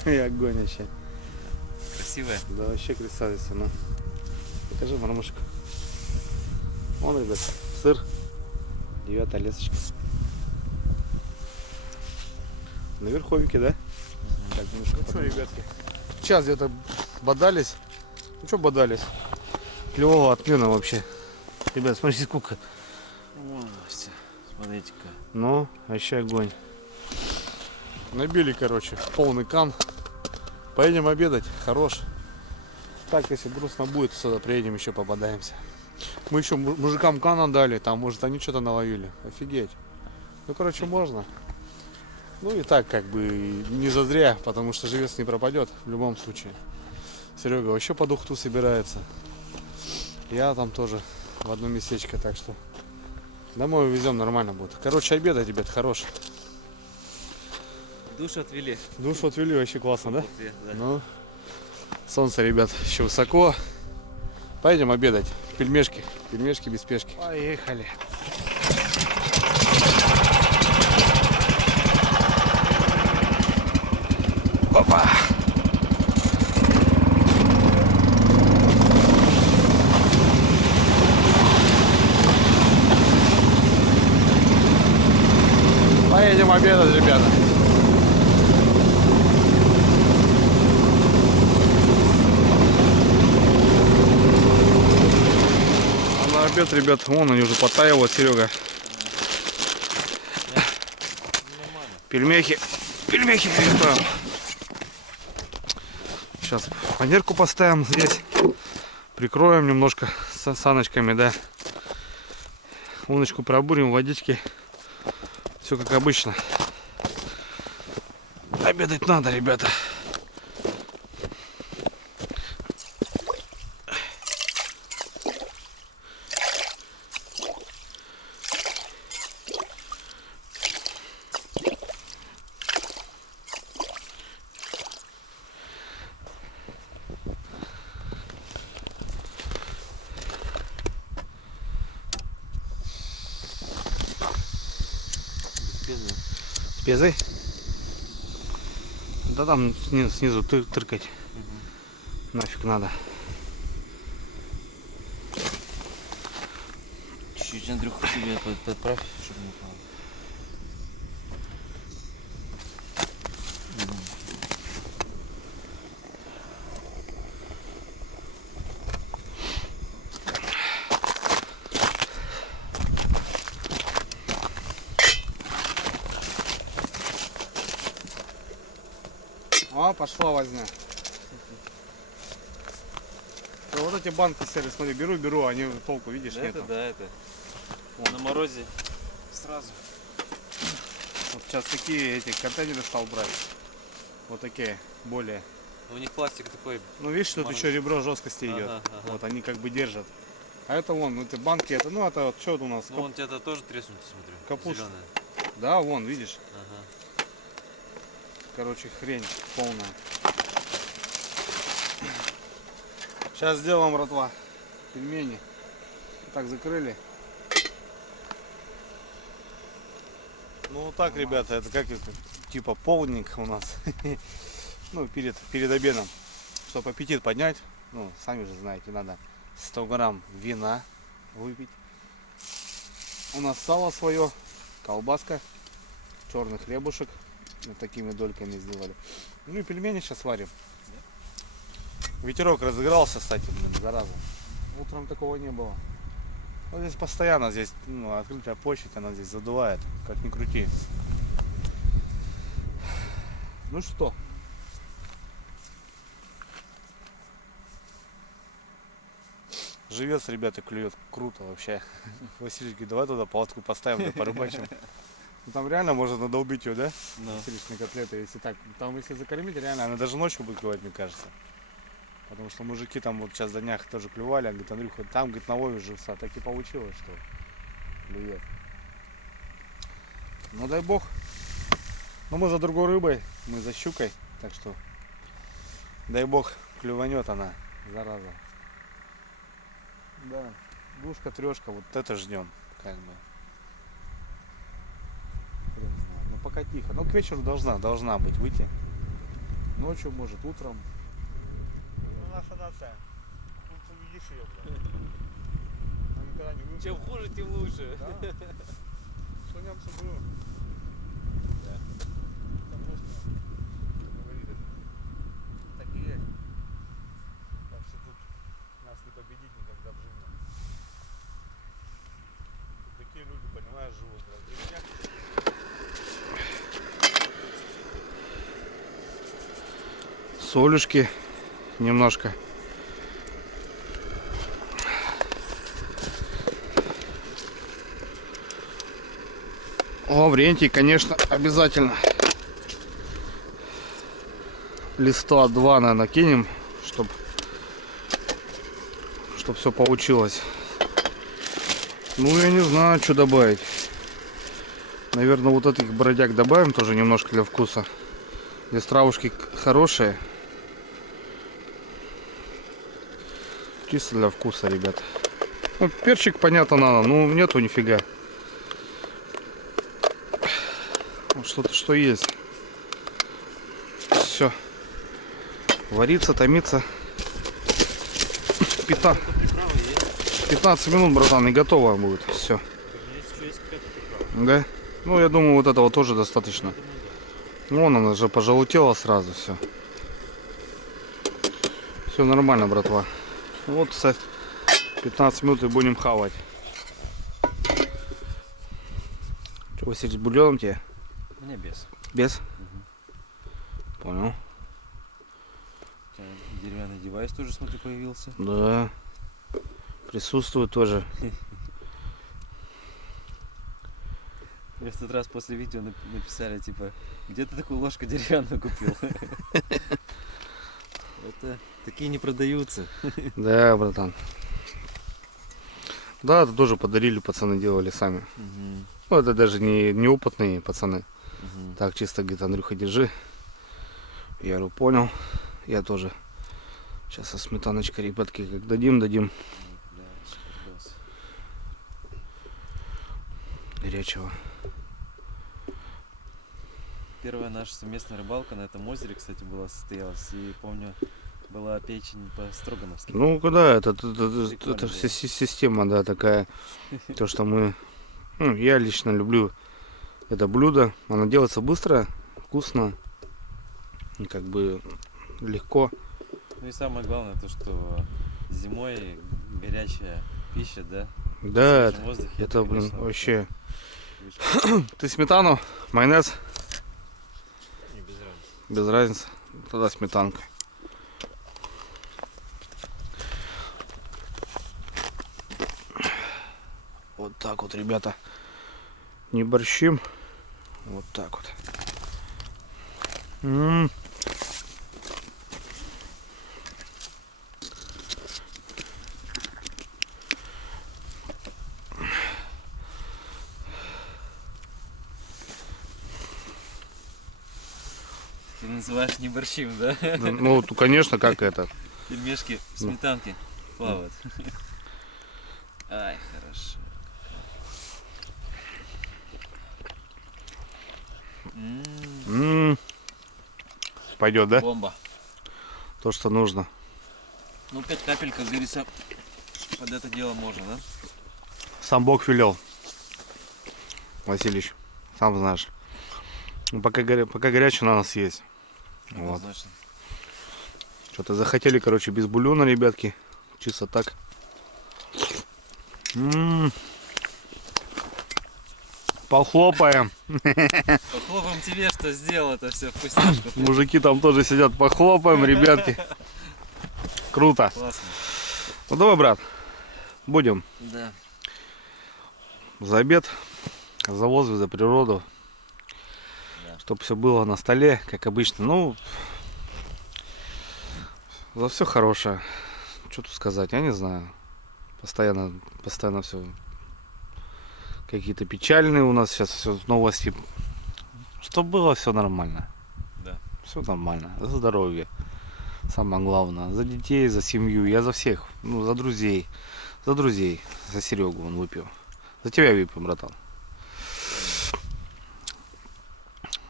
И огонь вообще. Красивая. Да, вообще красавица, ну. Покажи мормышку. Вон, ребят, сыр. 9-я лесочка. На верховике, да? Так, ну что, ребятки. Сейчас где-то бодались. Ну что бодались? Клевого отмена вообще. Ребят, смотрите, сколько. Вон, Настя, смотрите-ка. Ну, вообще огонь. Набили, короче, полный кан. Поедем обедать, хорош. Так, если грустно будет, сюда приедем, еще попадаемся. Мы еще мужикам кана дали, там, может, они что-то наловили. Офигеть. Ну, короче, можно. Ну и так, как бы, не зазря, потому что живец не пропадет в любом случае. Серега вообще под Ухту собирается. Я там тоже в одно местечко, так что домой увезем, нормально будет. Короче, обедать, ребят, хорош. Душ отвели. Душу отвели, вообще классно, да? Цвет, да. Ну, солнце, ребят, еще высоко. Пойдем обедать. Пельмешки. Пельмешки без спешки. Поехали. Опа! Поедем обедать, ребята. А на обед, ребят, вон они уже подтаивают, Серега. Пельмехи. Пельмехи приготовим. Сейчас фанерку поставим здесь. Прикроем немножко с саночками, да. Уночку пробурим, водички. Все как обычно. Обедать надо, ребята. Спезой? Да там снизу тыркать. Нафиг надо. Чуть-чуть, Андрюха, себе подправь, чтобы не упало. О, пошла возня. Вот эти банки серые, смотри, беру, они толку, видишь, Да, нету. это, да, это. На морозе сразу. Вот сейчас такие эти контейнеры стал брать. Вот такие, более. У них пластик такой. Ну видишь, тут Мороз. еще ребро жесткости идет. Ага, ага. Вот они как бы держат. А это вон, эти банки, это, ну это вот что у нас? Ну, вон тебя-то тоже треснут, смотрю. Капуста. Зеленая. Да, вон, видишь. Ага. Короче, хрень полная. Сейчас сделаем, братва, пельмени. Так, закрыли. Ну вот так, ребята, это как это, типа полдник у нас. Ну, перед обедом. Чтобы аппетит поднять, ну, сами же знаете, надо 100 грамм вина выпить. У нас сало свое, колбаска, черный хлебушек. Вот такими дольками сделали. Ну и пельмени сейчас варим. Ветерок разыгрался, кстати, блин, зараза. Утром такого не было. Вот здесь постоянно, здесь ну, открытая площадь, она здесь задувает, как ни крути. Ну что? Живец, ребята, клюет круто вообще. Василий говорит, давай туда палатку поставим, да порыбачим. Ну, там реально можно надолбить ее, да? Да. Сырочные котлеты, если так. Там если закормить, реально она даже ночью будет клевать, мне кажется. Потому что мужики там вот сейчас за днях тоже клювали, говорит, Андрюха, там, говорит, на Вове живца. Так и получилось, что клюет. Ну дай бог. Но мы за другой рыбой, мы за щукой, так что дай бог клюванет она, зараза. Да, двушка, трешка, вот это ждем, как бы. Хрен знает. Ну пока тихо. Но к вечеру должна быть выйти. Ночью, может, утром. Ну, наша нация. Тут увидишь ее, блядь. Она никогда не выпала. Чем хуже, тем лучше. Да. Что немцы было? Да. Это просто говорит это. Так и есть. Так что тут нас не победить никогда в жизни. Тут такие люди, понимаешь, живут, блядь. Солюшки немножко. Лаврентий, конечно, обязательно. Листа 2, наверное, кинем, чтобы все получилось. Ну, я не знаю, что добавить. Наверное, вот этих бродяг добавим тоже немножко для вкуса. Здесь травушки хорошие. Чисто для вкуса, ребят. Ну, перчик, понятно, надо. Ну, нету нифига. Что-то, что есть. Все. Варится, томится. 15 минут, братан, и готово будет. Все. Да? Ну, я думаю, вот этого тоже достаточно. Вон она же пожелтела сразу, все. Все нормально, братва. Вот, 15 минут и будем хавать. Что, Василий, с бульоном тебе? Мне без. Без? Понял. Деревянный девайс тоже, смотри, появился. Да. Присутствует тоже. Мне в тот раз после видео написали, типа, где ты такую ложку деревянную купил? Это такие не продаются. Да, братан. Да, это тоже подарили, пацаны делали сами. Ну, это даже не опытные пацаны. Так, чисто, говорит, Андрюха, держи. Я говорю, понял. Я тоже. Сейчас со сметаночкой, ребятки, как дадим. Горячего. Первая наша совместная рыбалка на этом озере, кстати, была состоялась. И помню, была печень по-строгановски. Ну, да, это Прикольно система, да, такая. То, что мы... Ну, я лично люблю это блюдо. Оно делается быстро, вкусно. И как бы легко. Ну и самое главное, то, что зимой горячая пища, да? Да, В свежем воздухе, это, блин, конечно, вообще... вышка. Ты сметану, майонез, Не без разницы. без разницы. Тогда сметанка. Вот так вот, ребята. Не борщим. Вот так вот. Ты называешь не борщим, да? Да, ну, конечно, как это. Пельмешки в сметанке плавают. Ай, хорошо. Пойдет, да? Бомба. То, что нужно. Ну, 5 капель, как говорится, под это дело можно, да? Сам Бог велел. Васильевич, сам знаешь. Ну, пока горячее на нас есть. Вот. Однозначно. Что-то захотели, короче, без бульона, ребятки. Чисто так. Похлопаем. Похлопаем тебе, что сделал это все вкусняшку. Мужики там тоже сидят. Похлопаем, ребятки. Круто. Классно. Ну давай, брат. Будем Да. за обед, за воздух, за природу. Да. Чтобы все было на столе, как обычно. Ну, за все хорошее. Что тут сказать, я не знаю. Постоянно все какие-то печальные у нас сейчас все новости. Чтобы было все нормально. Да. Все нормально. За здоровье. Самое главное. За детей, за семью. Я за всех. Ну, за друзей. За друзей. За Серегу он выпил. За тебя выпил, братан.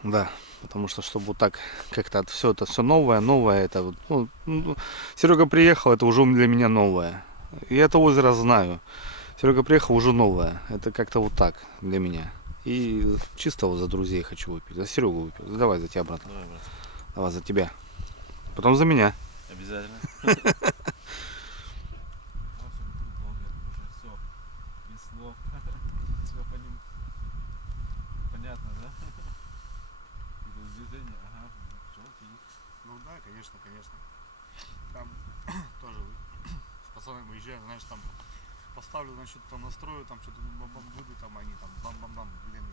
Да. Потому что, чтобы вот так как-то все это все новое, это вот, ну, Серега приехал, это уже для меня новое. Я это озеро знаю. Серега приехал, уже новое. Это как-то вот так для меня. И чисто вот за друзей хочу выпить. За Серегу выпил. Давай за тебя, брат. Давай, брат. Давай за тебя. Потом за меня. Обязательно. Понятно, да? Движение, ага, Ну да, конечно. Там тоже с пацанами выезжаю, знаешь, там поставлю, значит, там настрою, там что-то буду, там они там бам-бам-бам, блин.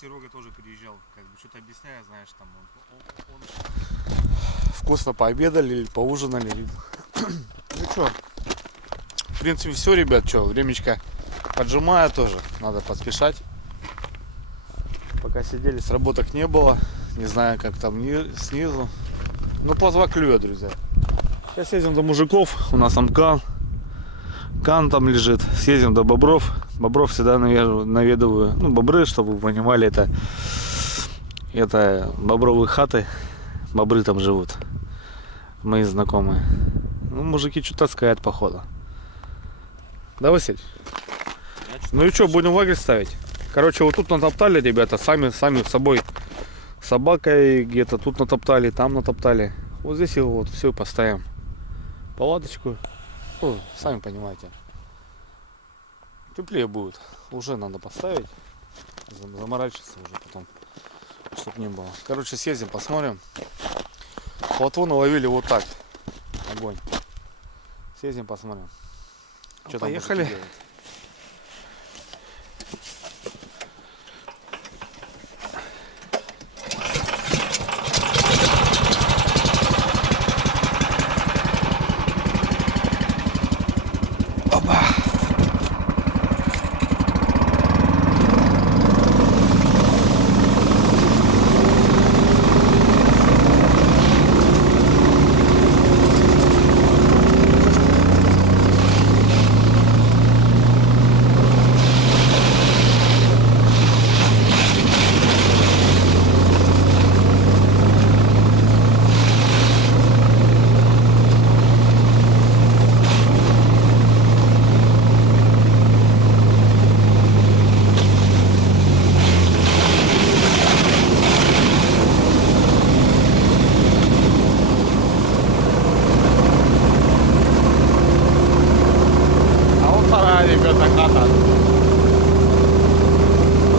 Серега тоже приезжал, как бы что-то объясняя, знаешь, там он вкусно пообедали, поужинали. Ну что, принципе, все, ребят. Что, времечко поджимает тоже. Надо поспешать. Пока сидели, сработок не было. Не знаю, как там снизу. Ну, плотва клюет, друзья. Сейчас съездим до мужиков. У нас там кан там лежит. Съездим до бобров. Бобров всегда наведываю. Ну, бобры, чтобы вы понимали, это бобровые хаты. Бобры там живут. Мои знакомые. Ну, мужики что-то таскают, походу. Да, Василь? Ну и что, будем лагерь ставить? Короче, вот тут натоптали, ребята, сами с собой. Собакой где-то тут натоптали, там натоптали. Вот здесь его вот все поставим. Палаточку. Ну, сами понимаете. Теплее будет. Уже надо поставить. Заморачиваться уже потом. Чтоб не было. Короче, съездим, посмотрим. Плотву наловили вот так. Огонь. Съездим, посмотрим. Что там поехали. Ребята, хата.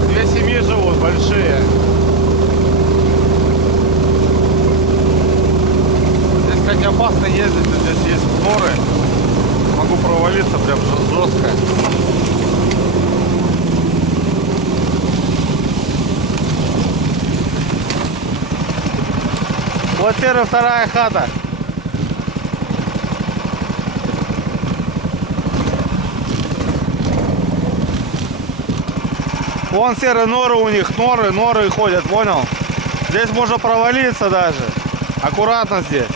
Две семьи живут, большие. Здесь, кстати, опасно ездить, здесь есть норы. Могу провалиться прям жестко. Вот первая, вторая хата. Вон серые норы у них, норы ходят, понял? Здесь можно провалиться даже. Аккуратно здесь.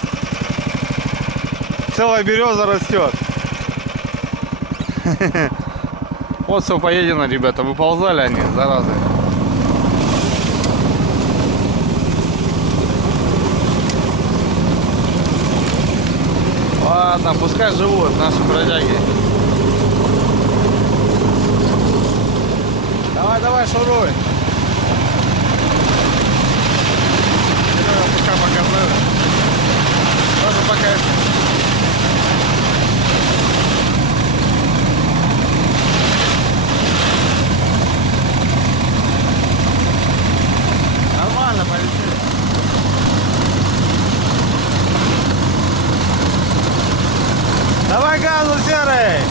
Целая береза растет. Вот все поедено, ребята. Выползали они, заразы. Ладно, пускай живут наши бродяги. Давай, шуруй. Пока показали. Тоже пока. Нормально полетели. Давай газу, серый.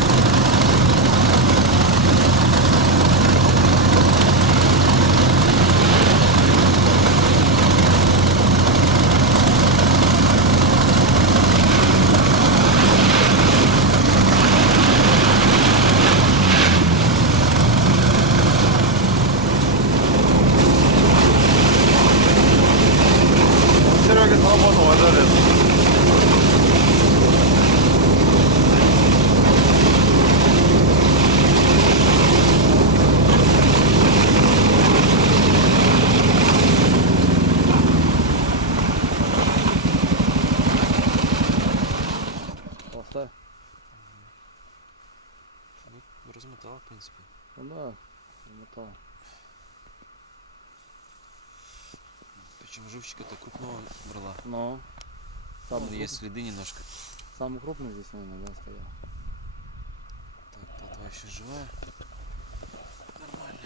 Серега сработал, ожарец. Поставь. Ну, размотала, в принципе. Ну да, размотал. Причем живчика-то крупного брала. Но. Вон есть следы немножко. Самый крупный здесь, наверное, да, стоял. Так, плотва еще живая. Нормально.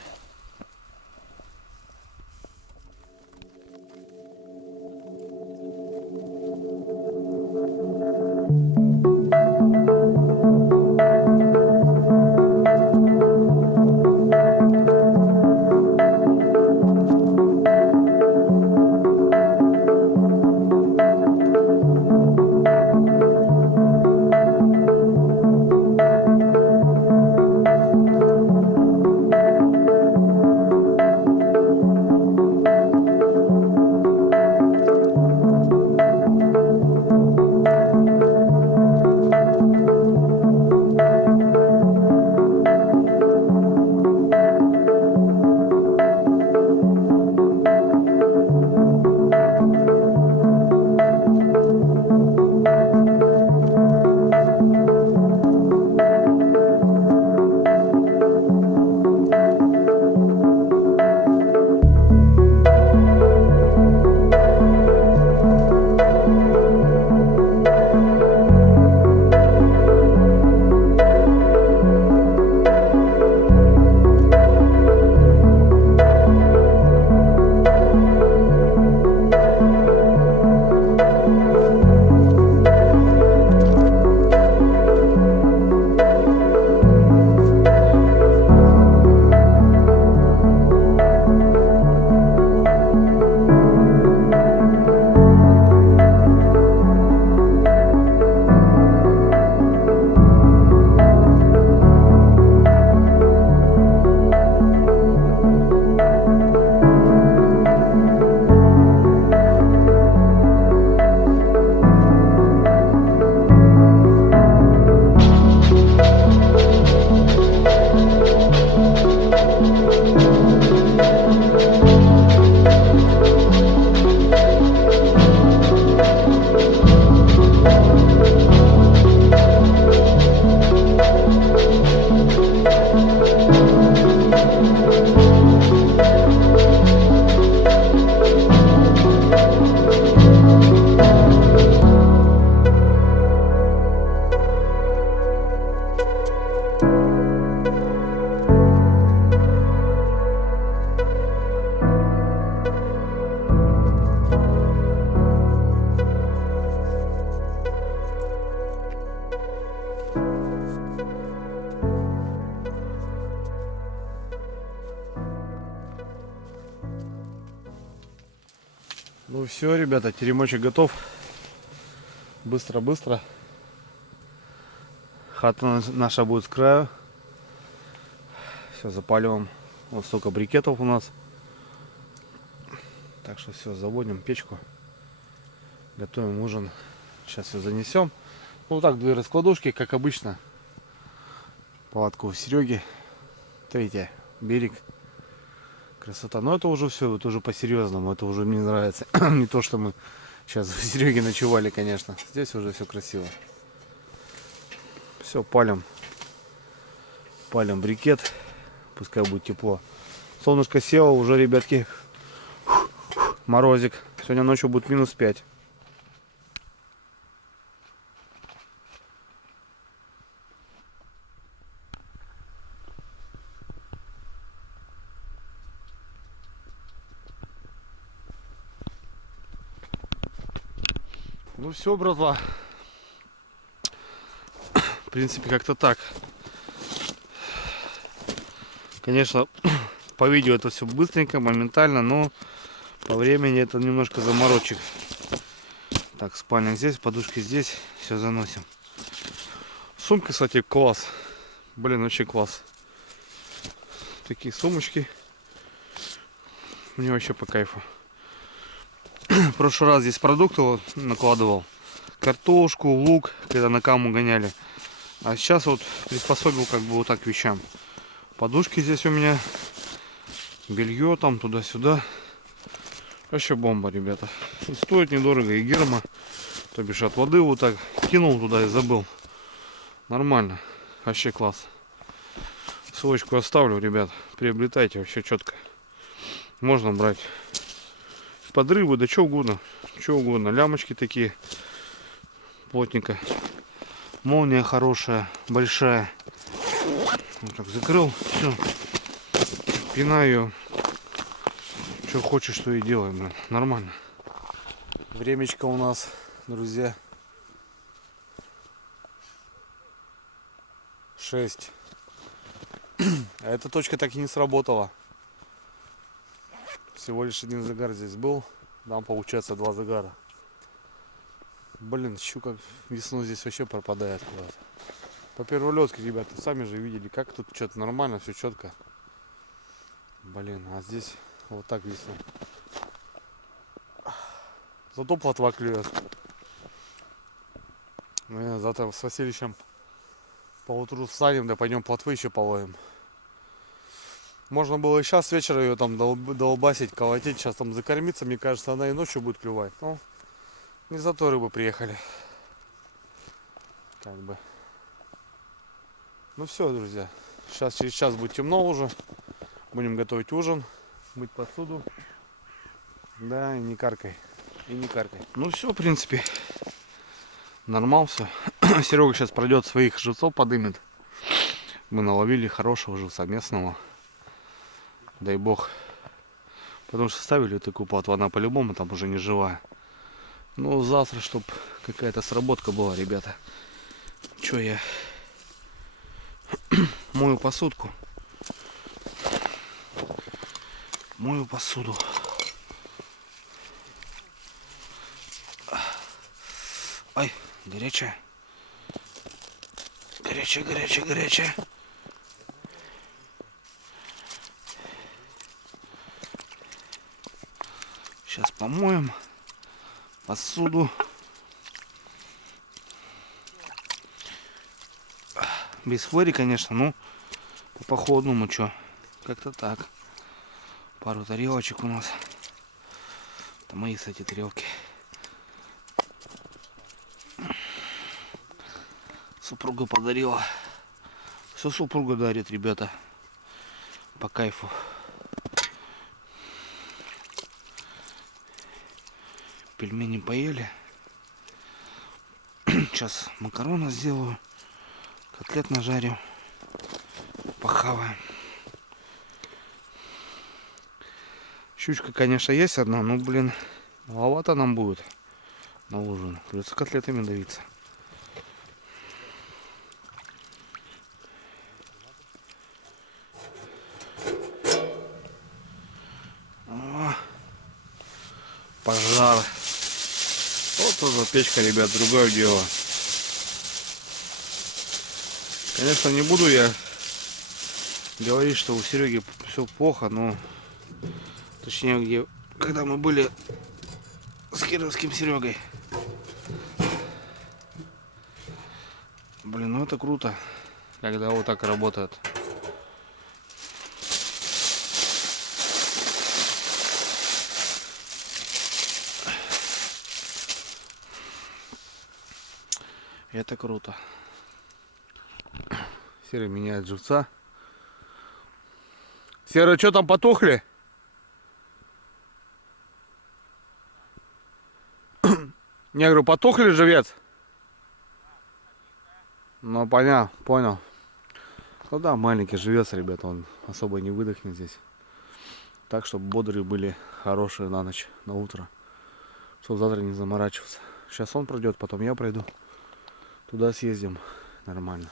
Ну все, ребята, теремочек готов. Быстро-быстро. Хата наша будет с краю. Все, запаливаем. Вот столько брикетов у нас. Так что все, заводим печку. Готовим ужин. Сейчас все занесем. Ну так, 2 раскладушки, как обычно. Палатку у Сереги. Третья, берег. Красота. Но это уже все, это уже по-серьезному. Это уже мне нравится. Не то, что мы сейчас в Сереге ночевали, конечно. Здесь уже все красиво. Все, палим. Палим брикет. Пускай будет тепло. Солнышко село уже, ребятки. Морозик. Сегодня ночью будет -5. Ну все, братва. В принципе, как-то так. Конечно, по видео это все быстренько, моментально, но по времени это немножко заморочек. Так, спальник здесь, подушки здесь. Все заносим. Сумка, кстати, класс. Блин, вообще класс. Такие сумочки. Мне вообще по кайфу. В прошлый раз здесь продукты вот накладывал. Картошку, лук, когда на каму гоняли. А сейчас вот приспособил как бы вот так к вещам. Подушки здесь у меня. Белье там туда-сюда. Вообще бомба, ребята. И стоит недорого. И герма. То бишь от воды вот так кинул туда и забыл. Нормально. Вообще класс. Ссылочку оставлю, ребят. Приобретайте, вообще четко. Можно брать подрывы, да что угодно. Что угодно. Лямочки такие. Плотненько. Молния хорошая, большая. Вот так закрыл. Все. Пинаю ее. Что хочешь, что и делаем, блин. Нормально. Времечко у нас, друзья. 6. А эта точка так и не сработала. Всего лишь один загар здесь был. Там получается 2 загара. Блин, щука весну здесь вообще пропадает куда-то. По перволетке, ребята, сами же видели, как тут что-то нормально, все четко. Блин, а здесь вот так весну. Зато плотва клюет. Мы завтра с Васильевичем поутру встанем, да пойдем плотвы еще половим. Можно было и сейчас вечера ее там долбасить, колотить, сейчас там закормиться, мне кажется, она и ночью будет клювать. Но не за то рыбы приехали. Как бы. Ну все, друзья. Сейчас через час будет темно уже. Будем готовить ужин, мыть посуду. Да, и не каркай. И не каркай. Ну все, в принципе. Нормал все. Серега сейчас пройдет своих живцов, подымет. Мы наловили хорошего живца местного. Дай бог. Потому что ставили такую плотву, она по-любому там уже не живая. Ну завтра, чтобы какая-то сработка была, ребята. Че я мою посудку. Мою посуду. Ай, горячая. Горячая, горячая, горячая. Сейчас помоем посуду. Без флори, конечно, ну по походному что. Как-то так. Пару тарелочек у нас. Это мои, кстати, тарелки. Супруга подарила. Все супруга дарит, ребята. По кайфу. Пельмени поели. Сейчас макароны сделаю. Котлет нажарю. Похаваем. Щучка, конечно, есть одна, но, блин, маловато нам будет на ужин. Придется котлетами давиться. Пожар. Вот тоже печка, ребят, другое дело. Конечно, не буду я говорить, что у Сереги все плохо, но точнее, где, когда мы были с кировским Серегой. Блин, ну это круто, когда вот так работает. Это круто. Серый меняет живца. Серый, что там, потухли? Не, говорю, потухли живец? Ну, понятно, понял. Ну да, маленький живец, ребята, он особо не выдохнет здесь. Так, чтобы бодрые были, хорошие на ночь, на утро. Чтобы завтра не заморачиваться. Сейчас он пройдет, потом я пройду. Туда съездим. Нормально.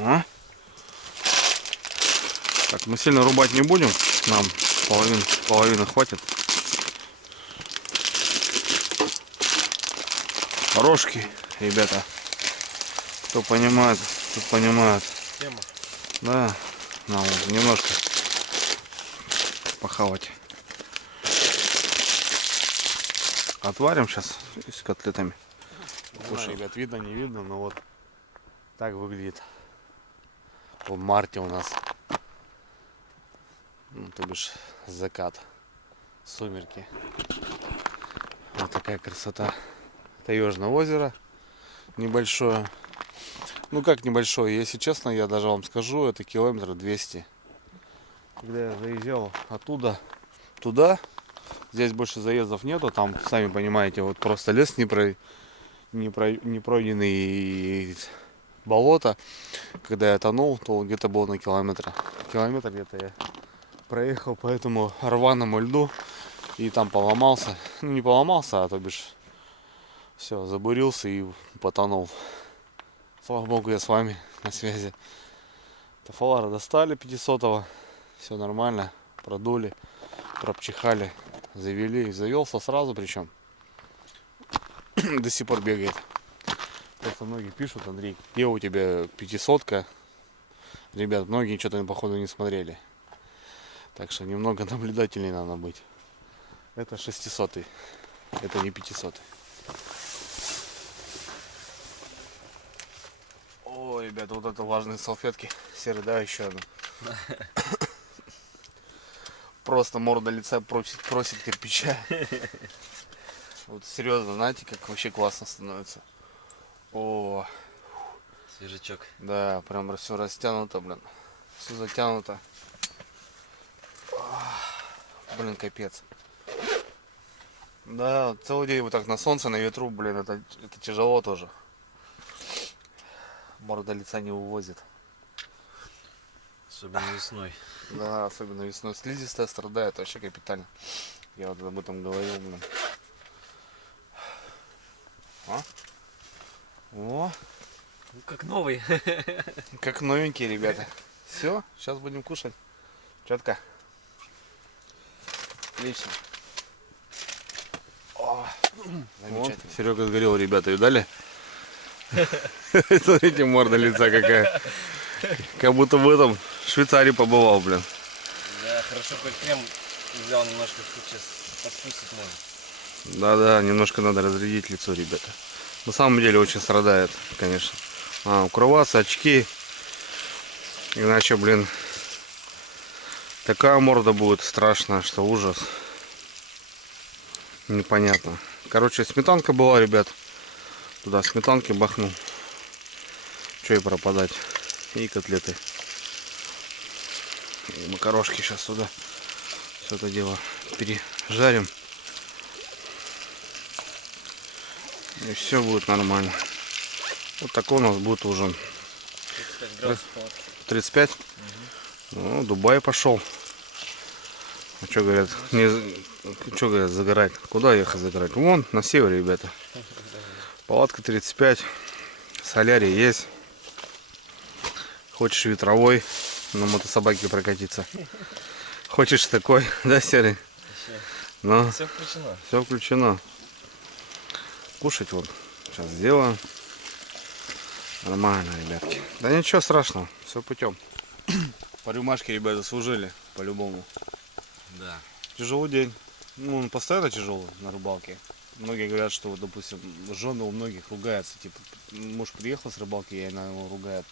Ага. Так, мы сильно рубать не будем. Нам половины хватит. Рожки, ребята. Кто понимает, тот понимает. Тема. Да, нам немножко похавать. Отварим сейчас с котлетами. Слушай, ребят, видно, не видно, но вот так выглядит в марте у нас. Ну, то бишь закат, сумерки. Вот такая красота. Таежное озеро небольшое. Ну как небольшое, если честно, я даже вам скажу, это километра 200. Когда я заезжал оттуда туда, здесь больше заездов нету, там, сами понимаете, вот просто лес не пройденный и болото. Когда я тонул, то где-то было на километр. Километр где-то я проехал по этому рваному льду и там поломался. Ну не поломался, а то бишь все, забурился и потонул. Слава богу, я с вами на связи. Тафалара достали 500-го. Все нормально. Продули, пропчихали, завели. Завелся сразу причем. До сих пор бегает. Просто многие пишут: Андрей, где у тебя 500-ка? Ребят, многие что-то походу не смотрели. Так что немного наблюдательней надо быть. Это 600-й. Это не 500-й. О, ребята, вот это влажные салфетки. Серый, да, еще одну. Просто морда лица просит кирпича. Вот серьезно, знаете, как вообще классно становится. О, Свежачок. да, прям все растянуто, блин. Все затянуто. Блин, капец. Да, целый день вот так на солнце, на ветру, блин, это тяжело тоже. Морда лица не увозит. Особенно весной. Да, особенно весной. Слизистая страдает вообще капитально. Я вот об этом говорил, блин. А? О, Ну, как новый. как новенькие, ребята. Все, сейчас будем кушать. Четко. Отлично. О, замечательно. Серега сгорел, ребята, видали? Смотрите, морда лица какая. Как будто в этом Швейцарии побывал, блин. Да, хорошо, хоть крем взял немножко, сейчас подпустить надо. Да-да, немножко надо разрядить лицо, ребята. На самом деле очень страдает, конечно. Укрываться, очки. Иначе, блин, такая морда будет страшная, что ужас. Непонятно. Короче, сметанка была, ребят. Туда сметанки бахнул. Че и пропадать. И котлеты. И макарошки сейчас сюда. Все это дело пережарим. И все будет нормально. Вот такой у нас будет ужин. 35 градусов. 35? Ну, Дубай пошел. А что говорят? Что говорят, загорать? Куда ехать загорать? Вон, на севере, ребята. Палатка 35. Солярий есть. Хочешь ветровой на мотособаке прокатиться? Хочешь такой, да, Серый? Ну, Все включено. все включено. Кушать вот сейчас сделаем. Нормально, ребятки. Да ничего страшного, все путем. По рюмашке, ребята, служили, по-любому. Да. Тяжелый день. Ну, он постоянно тяжелый на рыбалке. Многие говорят, что, вот, допустим, жены у многих ругаются. Типа, муж приехал с рыбалки, и она его ругает.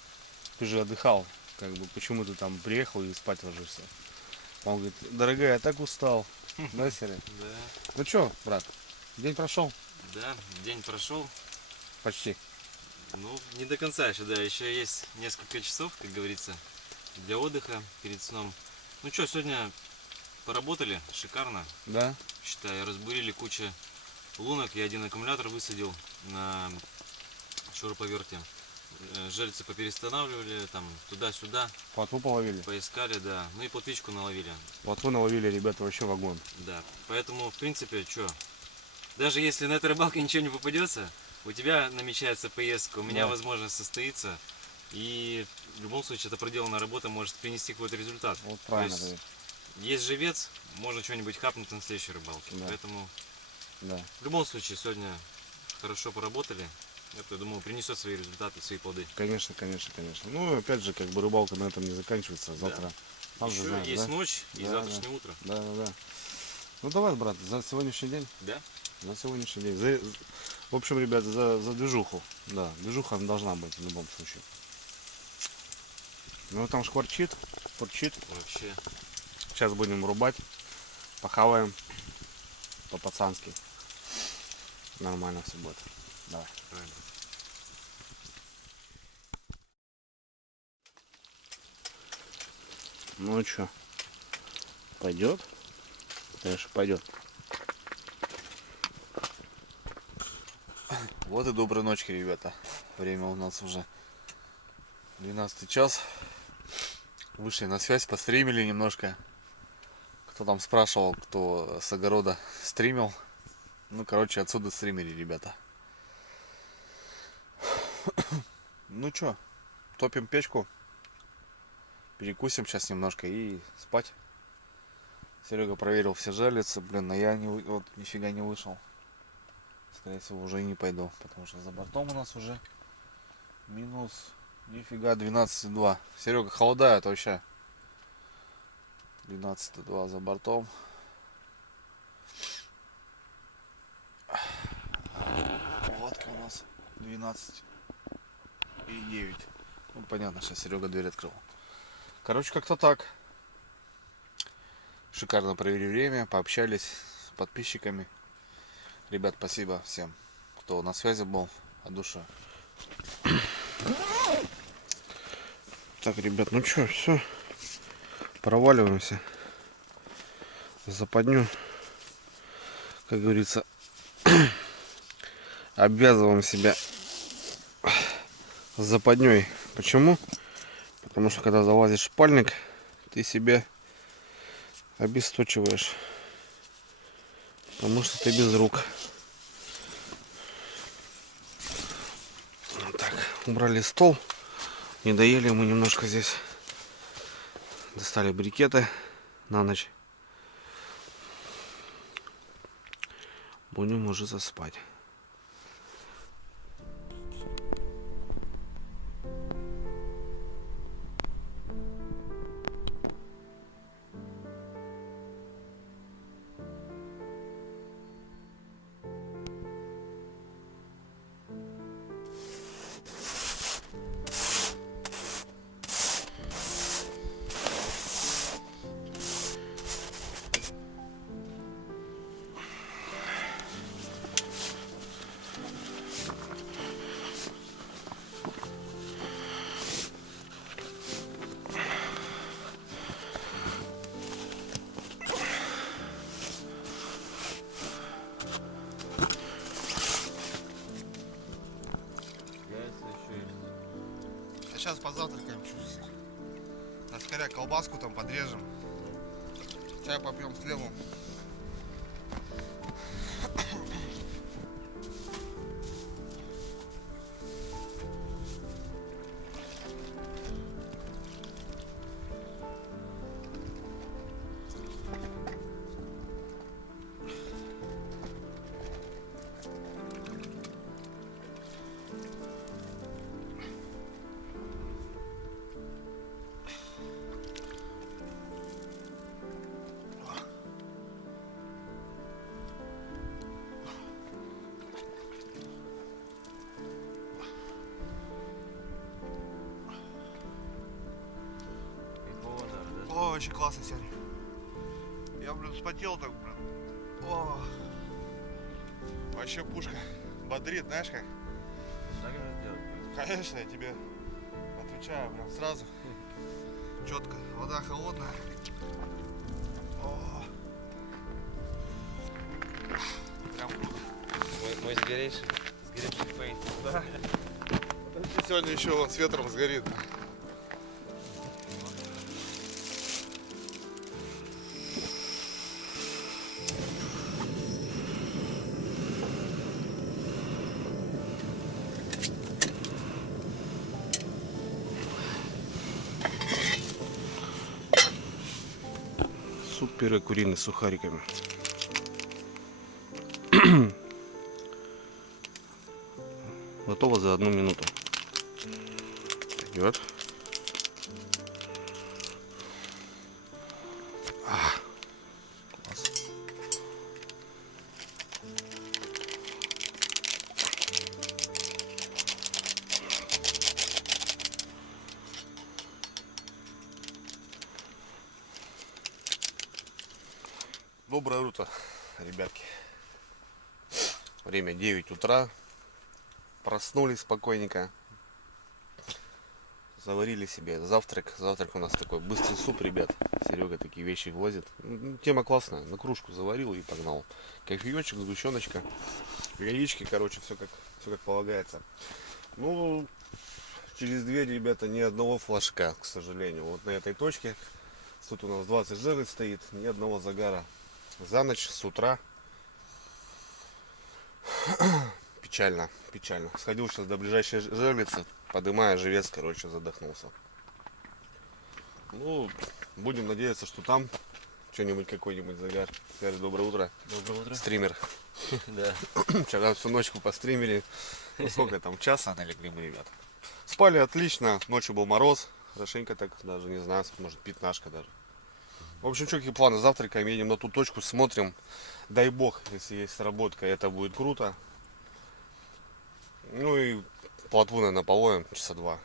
Ты же отдыхал. Как бы, почему ты там приехал и спать ложишься? Он говорит, дорогая, я так устал. Да, Серый? Да. Ну что, брат, день прошел? Да, день прошел. Почти. Ну, не до конца еще, да. Еще есть несколько часов, как говорится, для отдыха перед сном. Ну что, сегодня поработали шикарно. Да? Считай, разбурили кучу лунок. Я один аккумулятор высадил на шуруповерте. Жерлицы поперестанавливали, там туда-сюда, Плотву половили. поискали, да. Ну и плотвичку наловили. Плотву наловили, ребята, вообще вагон. Да. Поэтому, в принципе, что, даже если на этой рыбалке ничего не попадется, у тебя намечается поездка, у меня, Да. возможно, состоится. И в любом случае эта проделанная работа может принести какой-то результат. Вот правильно. То есть, говорит. есть живец, можно что-нибудь хапнуть на следующей рыбалке. Да. Поэтому Да. в любом случае сегодня хорошо поработали. Это, я думаю, принесет свои результаты, свои плоды. Конечно, конечно, конечно. Ну, опять же, как бы рыбалка на этом не заканчивается. Завтра. Сам же Еще знаешь, есть да? ночь и Да, завтрашнее утро. Да, да, да. Ну давай, брат, за сегодняшний день. Да? За сегодняшний день. В общем, ребят, за движуху. Да, движуха она должна быть в любом случае. Ну там шкварчит, шкварчит. Вообще. Сейчас будем рубать, похаваем по-пацански. Нормально все будет. Давай. Правильно. Ну что, пойдет? Конечно, пойдет. Вот и доброй ночи, ребята. Время у нас уже 12 час. Вышли на связь, постримили немножко. Кто там спрашивал, кто с огорода стримил. Ну, короче, отсюда стримили, ребята. Ну чё, топим печку. Перекусим сейчас немножко и спать. Серега проверил все жерлицы, блин, но я вот нифига не вышел. Скорее всего, уже и не пойду, потому что за бортом у нас уже минус, нифига, 12,2. Серега, холодает вообще. 12,2 за бортом. Лодка у нас 12,9. Ну, понятно, сейчас Серега дверь открыл. Короче, как-то так. Шикарно провели время, пообщались с подписчиками. Ребят, спасибо всем, кто на связи был, от души. Так, ребят, ну что, все. Проваливаемся. В западню. Как говорится, обвязываем себя с западней. Почему? Потому что когда залазишь в спальник, ты себя обесточиваешь. Потому что ты без рук. Вот так, убрали стол. Не доели мы немножко здесь. Достали брикеты на ночь. Будем ложиться спать. сейчас позавтракаем чуть. На скорее колбаску там подрежем. Чай попьем с хлебом. О, очень классно сегодня. Я, блин, вспотел так, блин. О, вообще пушка. Бодрит, знаешь как? Так это сделать? Конечно, я тебе отвечаю прям сразу. Четко. Вода холодная. О. Прям круто. Мой сгоревший фейс. Да. Сегодня еще с ветром сгорит. Суп-пюре куриный с сухариками. Готово за 1 минуту. Идет. Класс. Доброе утро, ребятки. Время 9 утра. Проснулись спокойненько. Заварили себе завтрак. Завтрак у нас такой быстрый суп, ребят. Серега такие вещи возит. Тема классная. На кружку заварил и погнал. Кофеечек, сгущеночка, яички, короче, все как полагается. Ну, через дверь, ребята, ни одного флажка, к сожалению. Вот на этой точке. Тут у нас 20 жерлиц стоит, ни одного загара. За ночь, с утра. Печально, печально. Сходил сейчас до ближайшей жерлицы, подымая живец, короче, задохнулся. Ну, будем надеяться, что там что-нибудь, какой-нибудь загар. Скажи, доброе утро. Доброе утро. Стример. Да. Вчера всю ночку постримили. Ну, сколько там, часа налегли мы, ребят. Спали отлично, ночью был мороз. Хорошенько так, даже не знаю, может пятнашка даже. В общем, что, какие планы? Завтракаем, едем на ту точку, смотрим. Дай бог, если есть сработка, это будет круто. Ну и плотву, наверное, половим часа 2.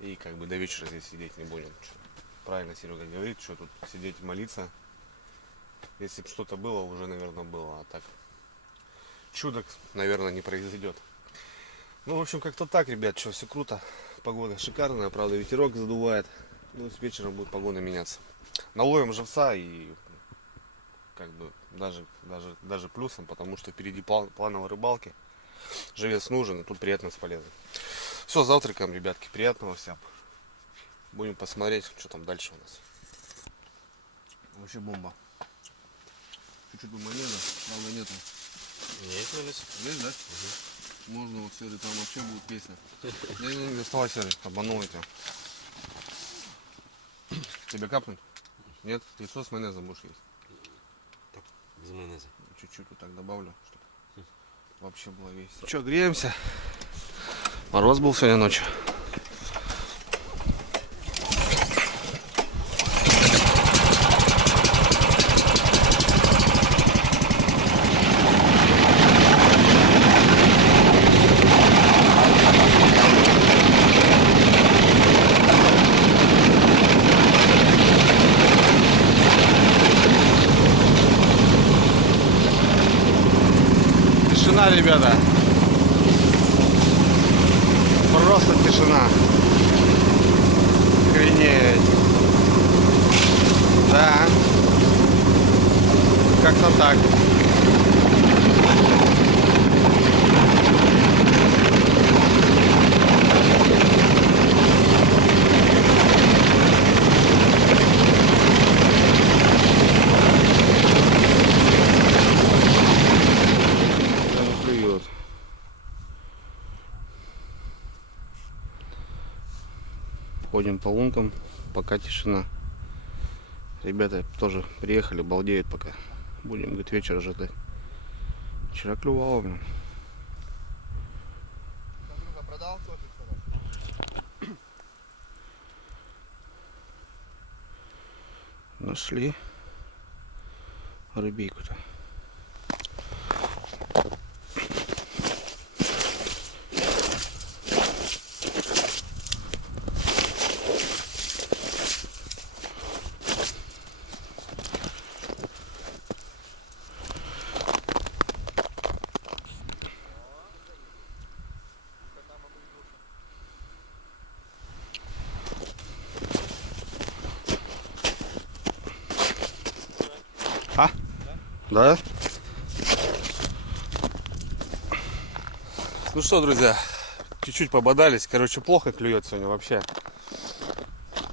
И как бы до вечера здесь сидеть не будем. Правильно Серега говорит, что тут сидеть молиться. Если бы что-то было, уже, наверное, было. А так чудо, наверное, не произойдет. Ну, в общем, как-то так, ребят, что все круто. Погода шикарная, правда, ветерок задувает. Ну, с вечером будет погода меняться. Наловим живца и как бы даже плюсом, потому что впереди плановые рыбалки. Живец нужен, и тут приятно с полезным. Все, завтракаем, ребятки. Приятного всем. Будем посмотреть, что там дальше у нас. Вообще бомба. Чуть-чуть бы майонеза, правда нету. Есть майонез? Есть, да? Угу. Можно вот, Серый, там вообще будет песня. Не вставай, Серый, обманул я тебя. Тебе капнуть? Нет? Яйцо с майонезом будешь есть? Без майонеза. Чуть-чуть вот так добавлю, чтобы вообще было весело. Че, греемся? Мороз был сегодня ночью. Тишина, ребята. Просто тишина. Охренеть. Да. Как-то так. Ходим по лункам, пока тишина. Ребята тоже приехали, балдеют пока. Будем, говорит, вечер ожидать. Вчера клювало, блин. Нашли рыбейку-то. Да? Ну что, друзья, чуть-чуть пободались. Короче, плохо клюет сегодня вообще.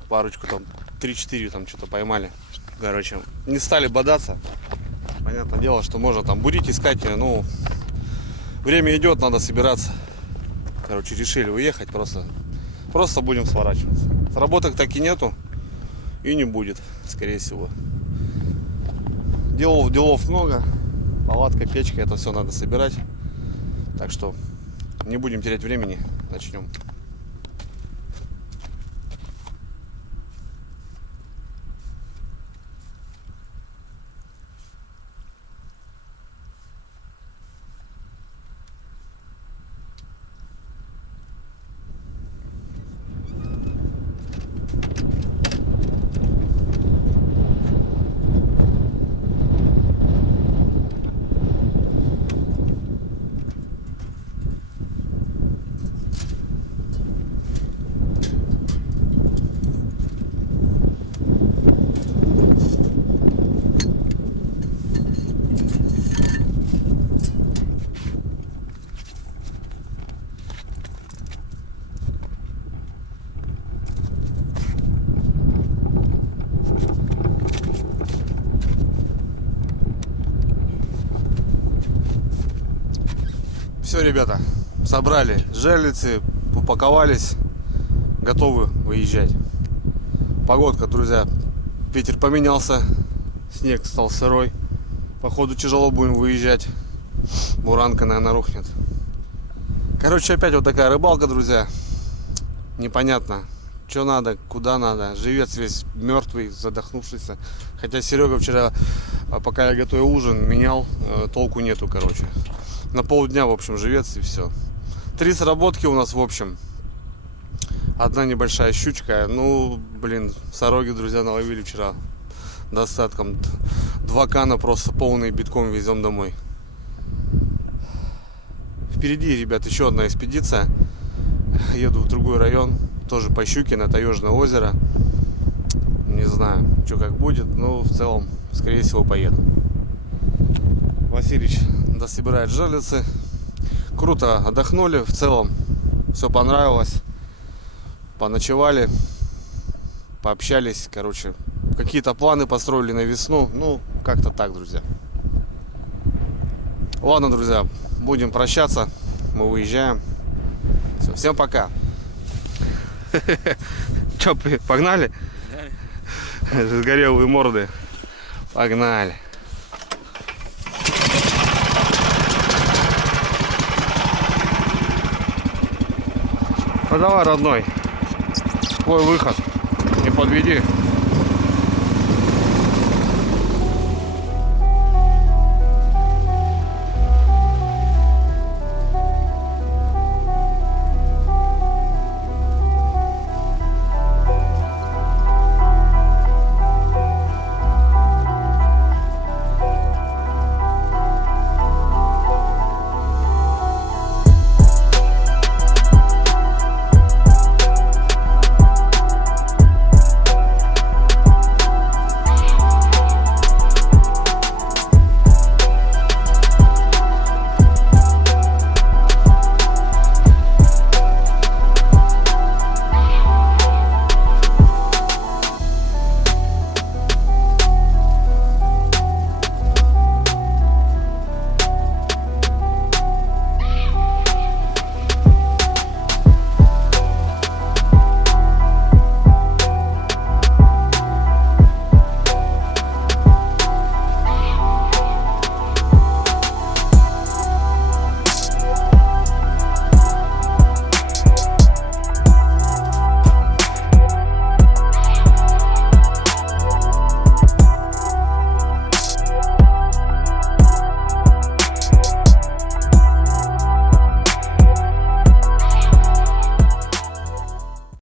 Парочку там, 3-4 там что-то поймали. Короче, не стали бодаться. Понятное дело, что можно там будить, искать. Ну, время идет, надо собираться. Короче, решили уехать, просто будем сворачиваться. Сработок так и нету. И не будет, скорее всего. Делов много. Палатка, печка, это все надо собирать. Так что не будем терять времени, начнем. Все, ребята, собрали жерлицы, упаковались, готовы выезжать. Погодка, друзья, ветер поменялся, снег стал сырой. Походу тяжело будем выезжать, буранка, наверное, рухнет. Короче, опять вот такая рыбалка, друзья. Непонятно, что надо, куда надо. Живец весь мертвый, задохнувшийся. Хотя Серега вчера, пока я готовил ужин, менял, толку нету, короче. На полдня, в общем, живец и все. 3 сработки у нас, в общем. Одна небольшая щучка. Ну, блин, сороги, друзья, наловили вчера достатком. 2 кана просто полные битком везем домой. Впереди, ребят, еще одна экспедиция. Еду в другой район. Тоже по щуке на Таежное озеро. Не знаю, что как будет. Но в целом, скорее всего, поеду. Василич дособирает жерлицы. Круто отдохнули. В целом все понравилось. Поночевали, пообщались. Короче, какие-то планы построили на весну. Ну, как-то так, друзья. Ладно, друзья, будем прощаться. Мы уезжаем. Все, всем пока. Че, погнали? Сгорелые морды. Погнали. Ну давай, родной, твой выход, не подведи.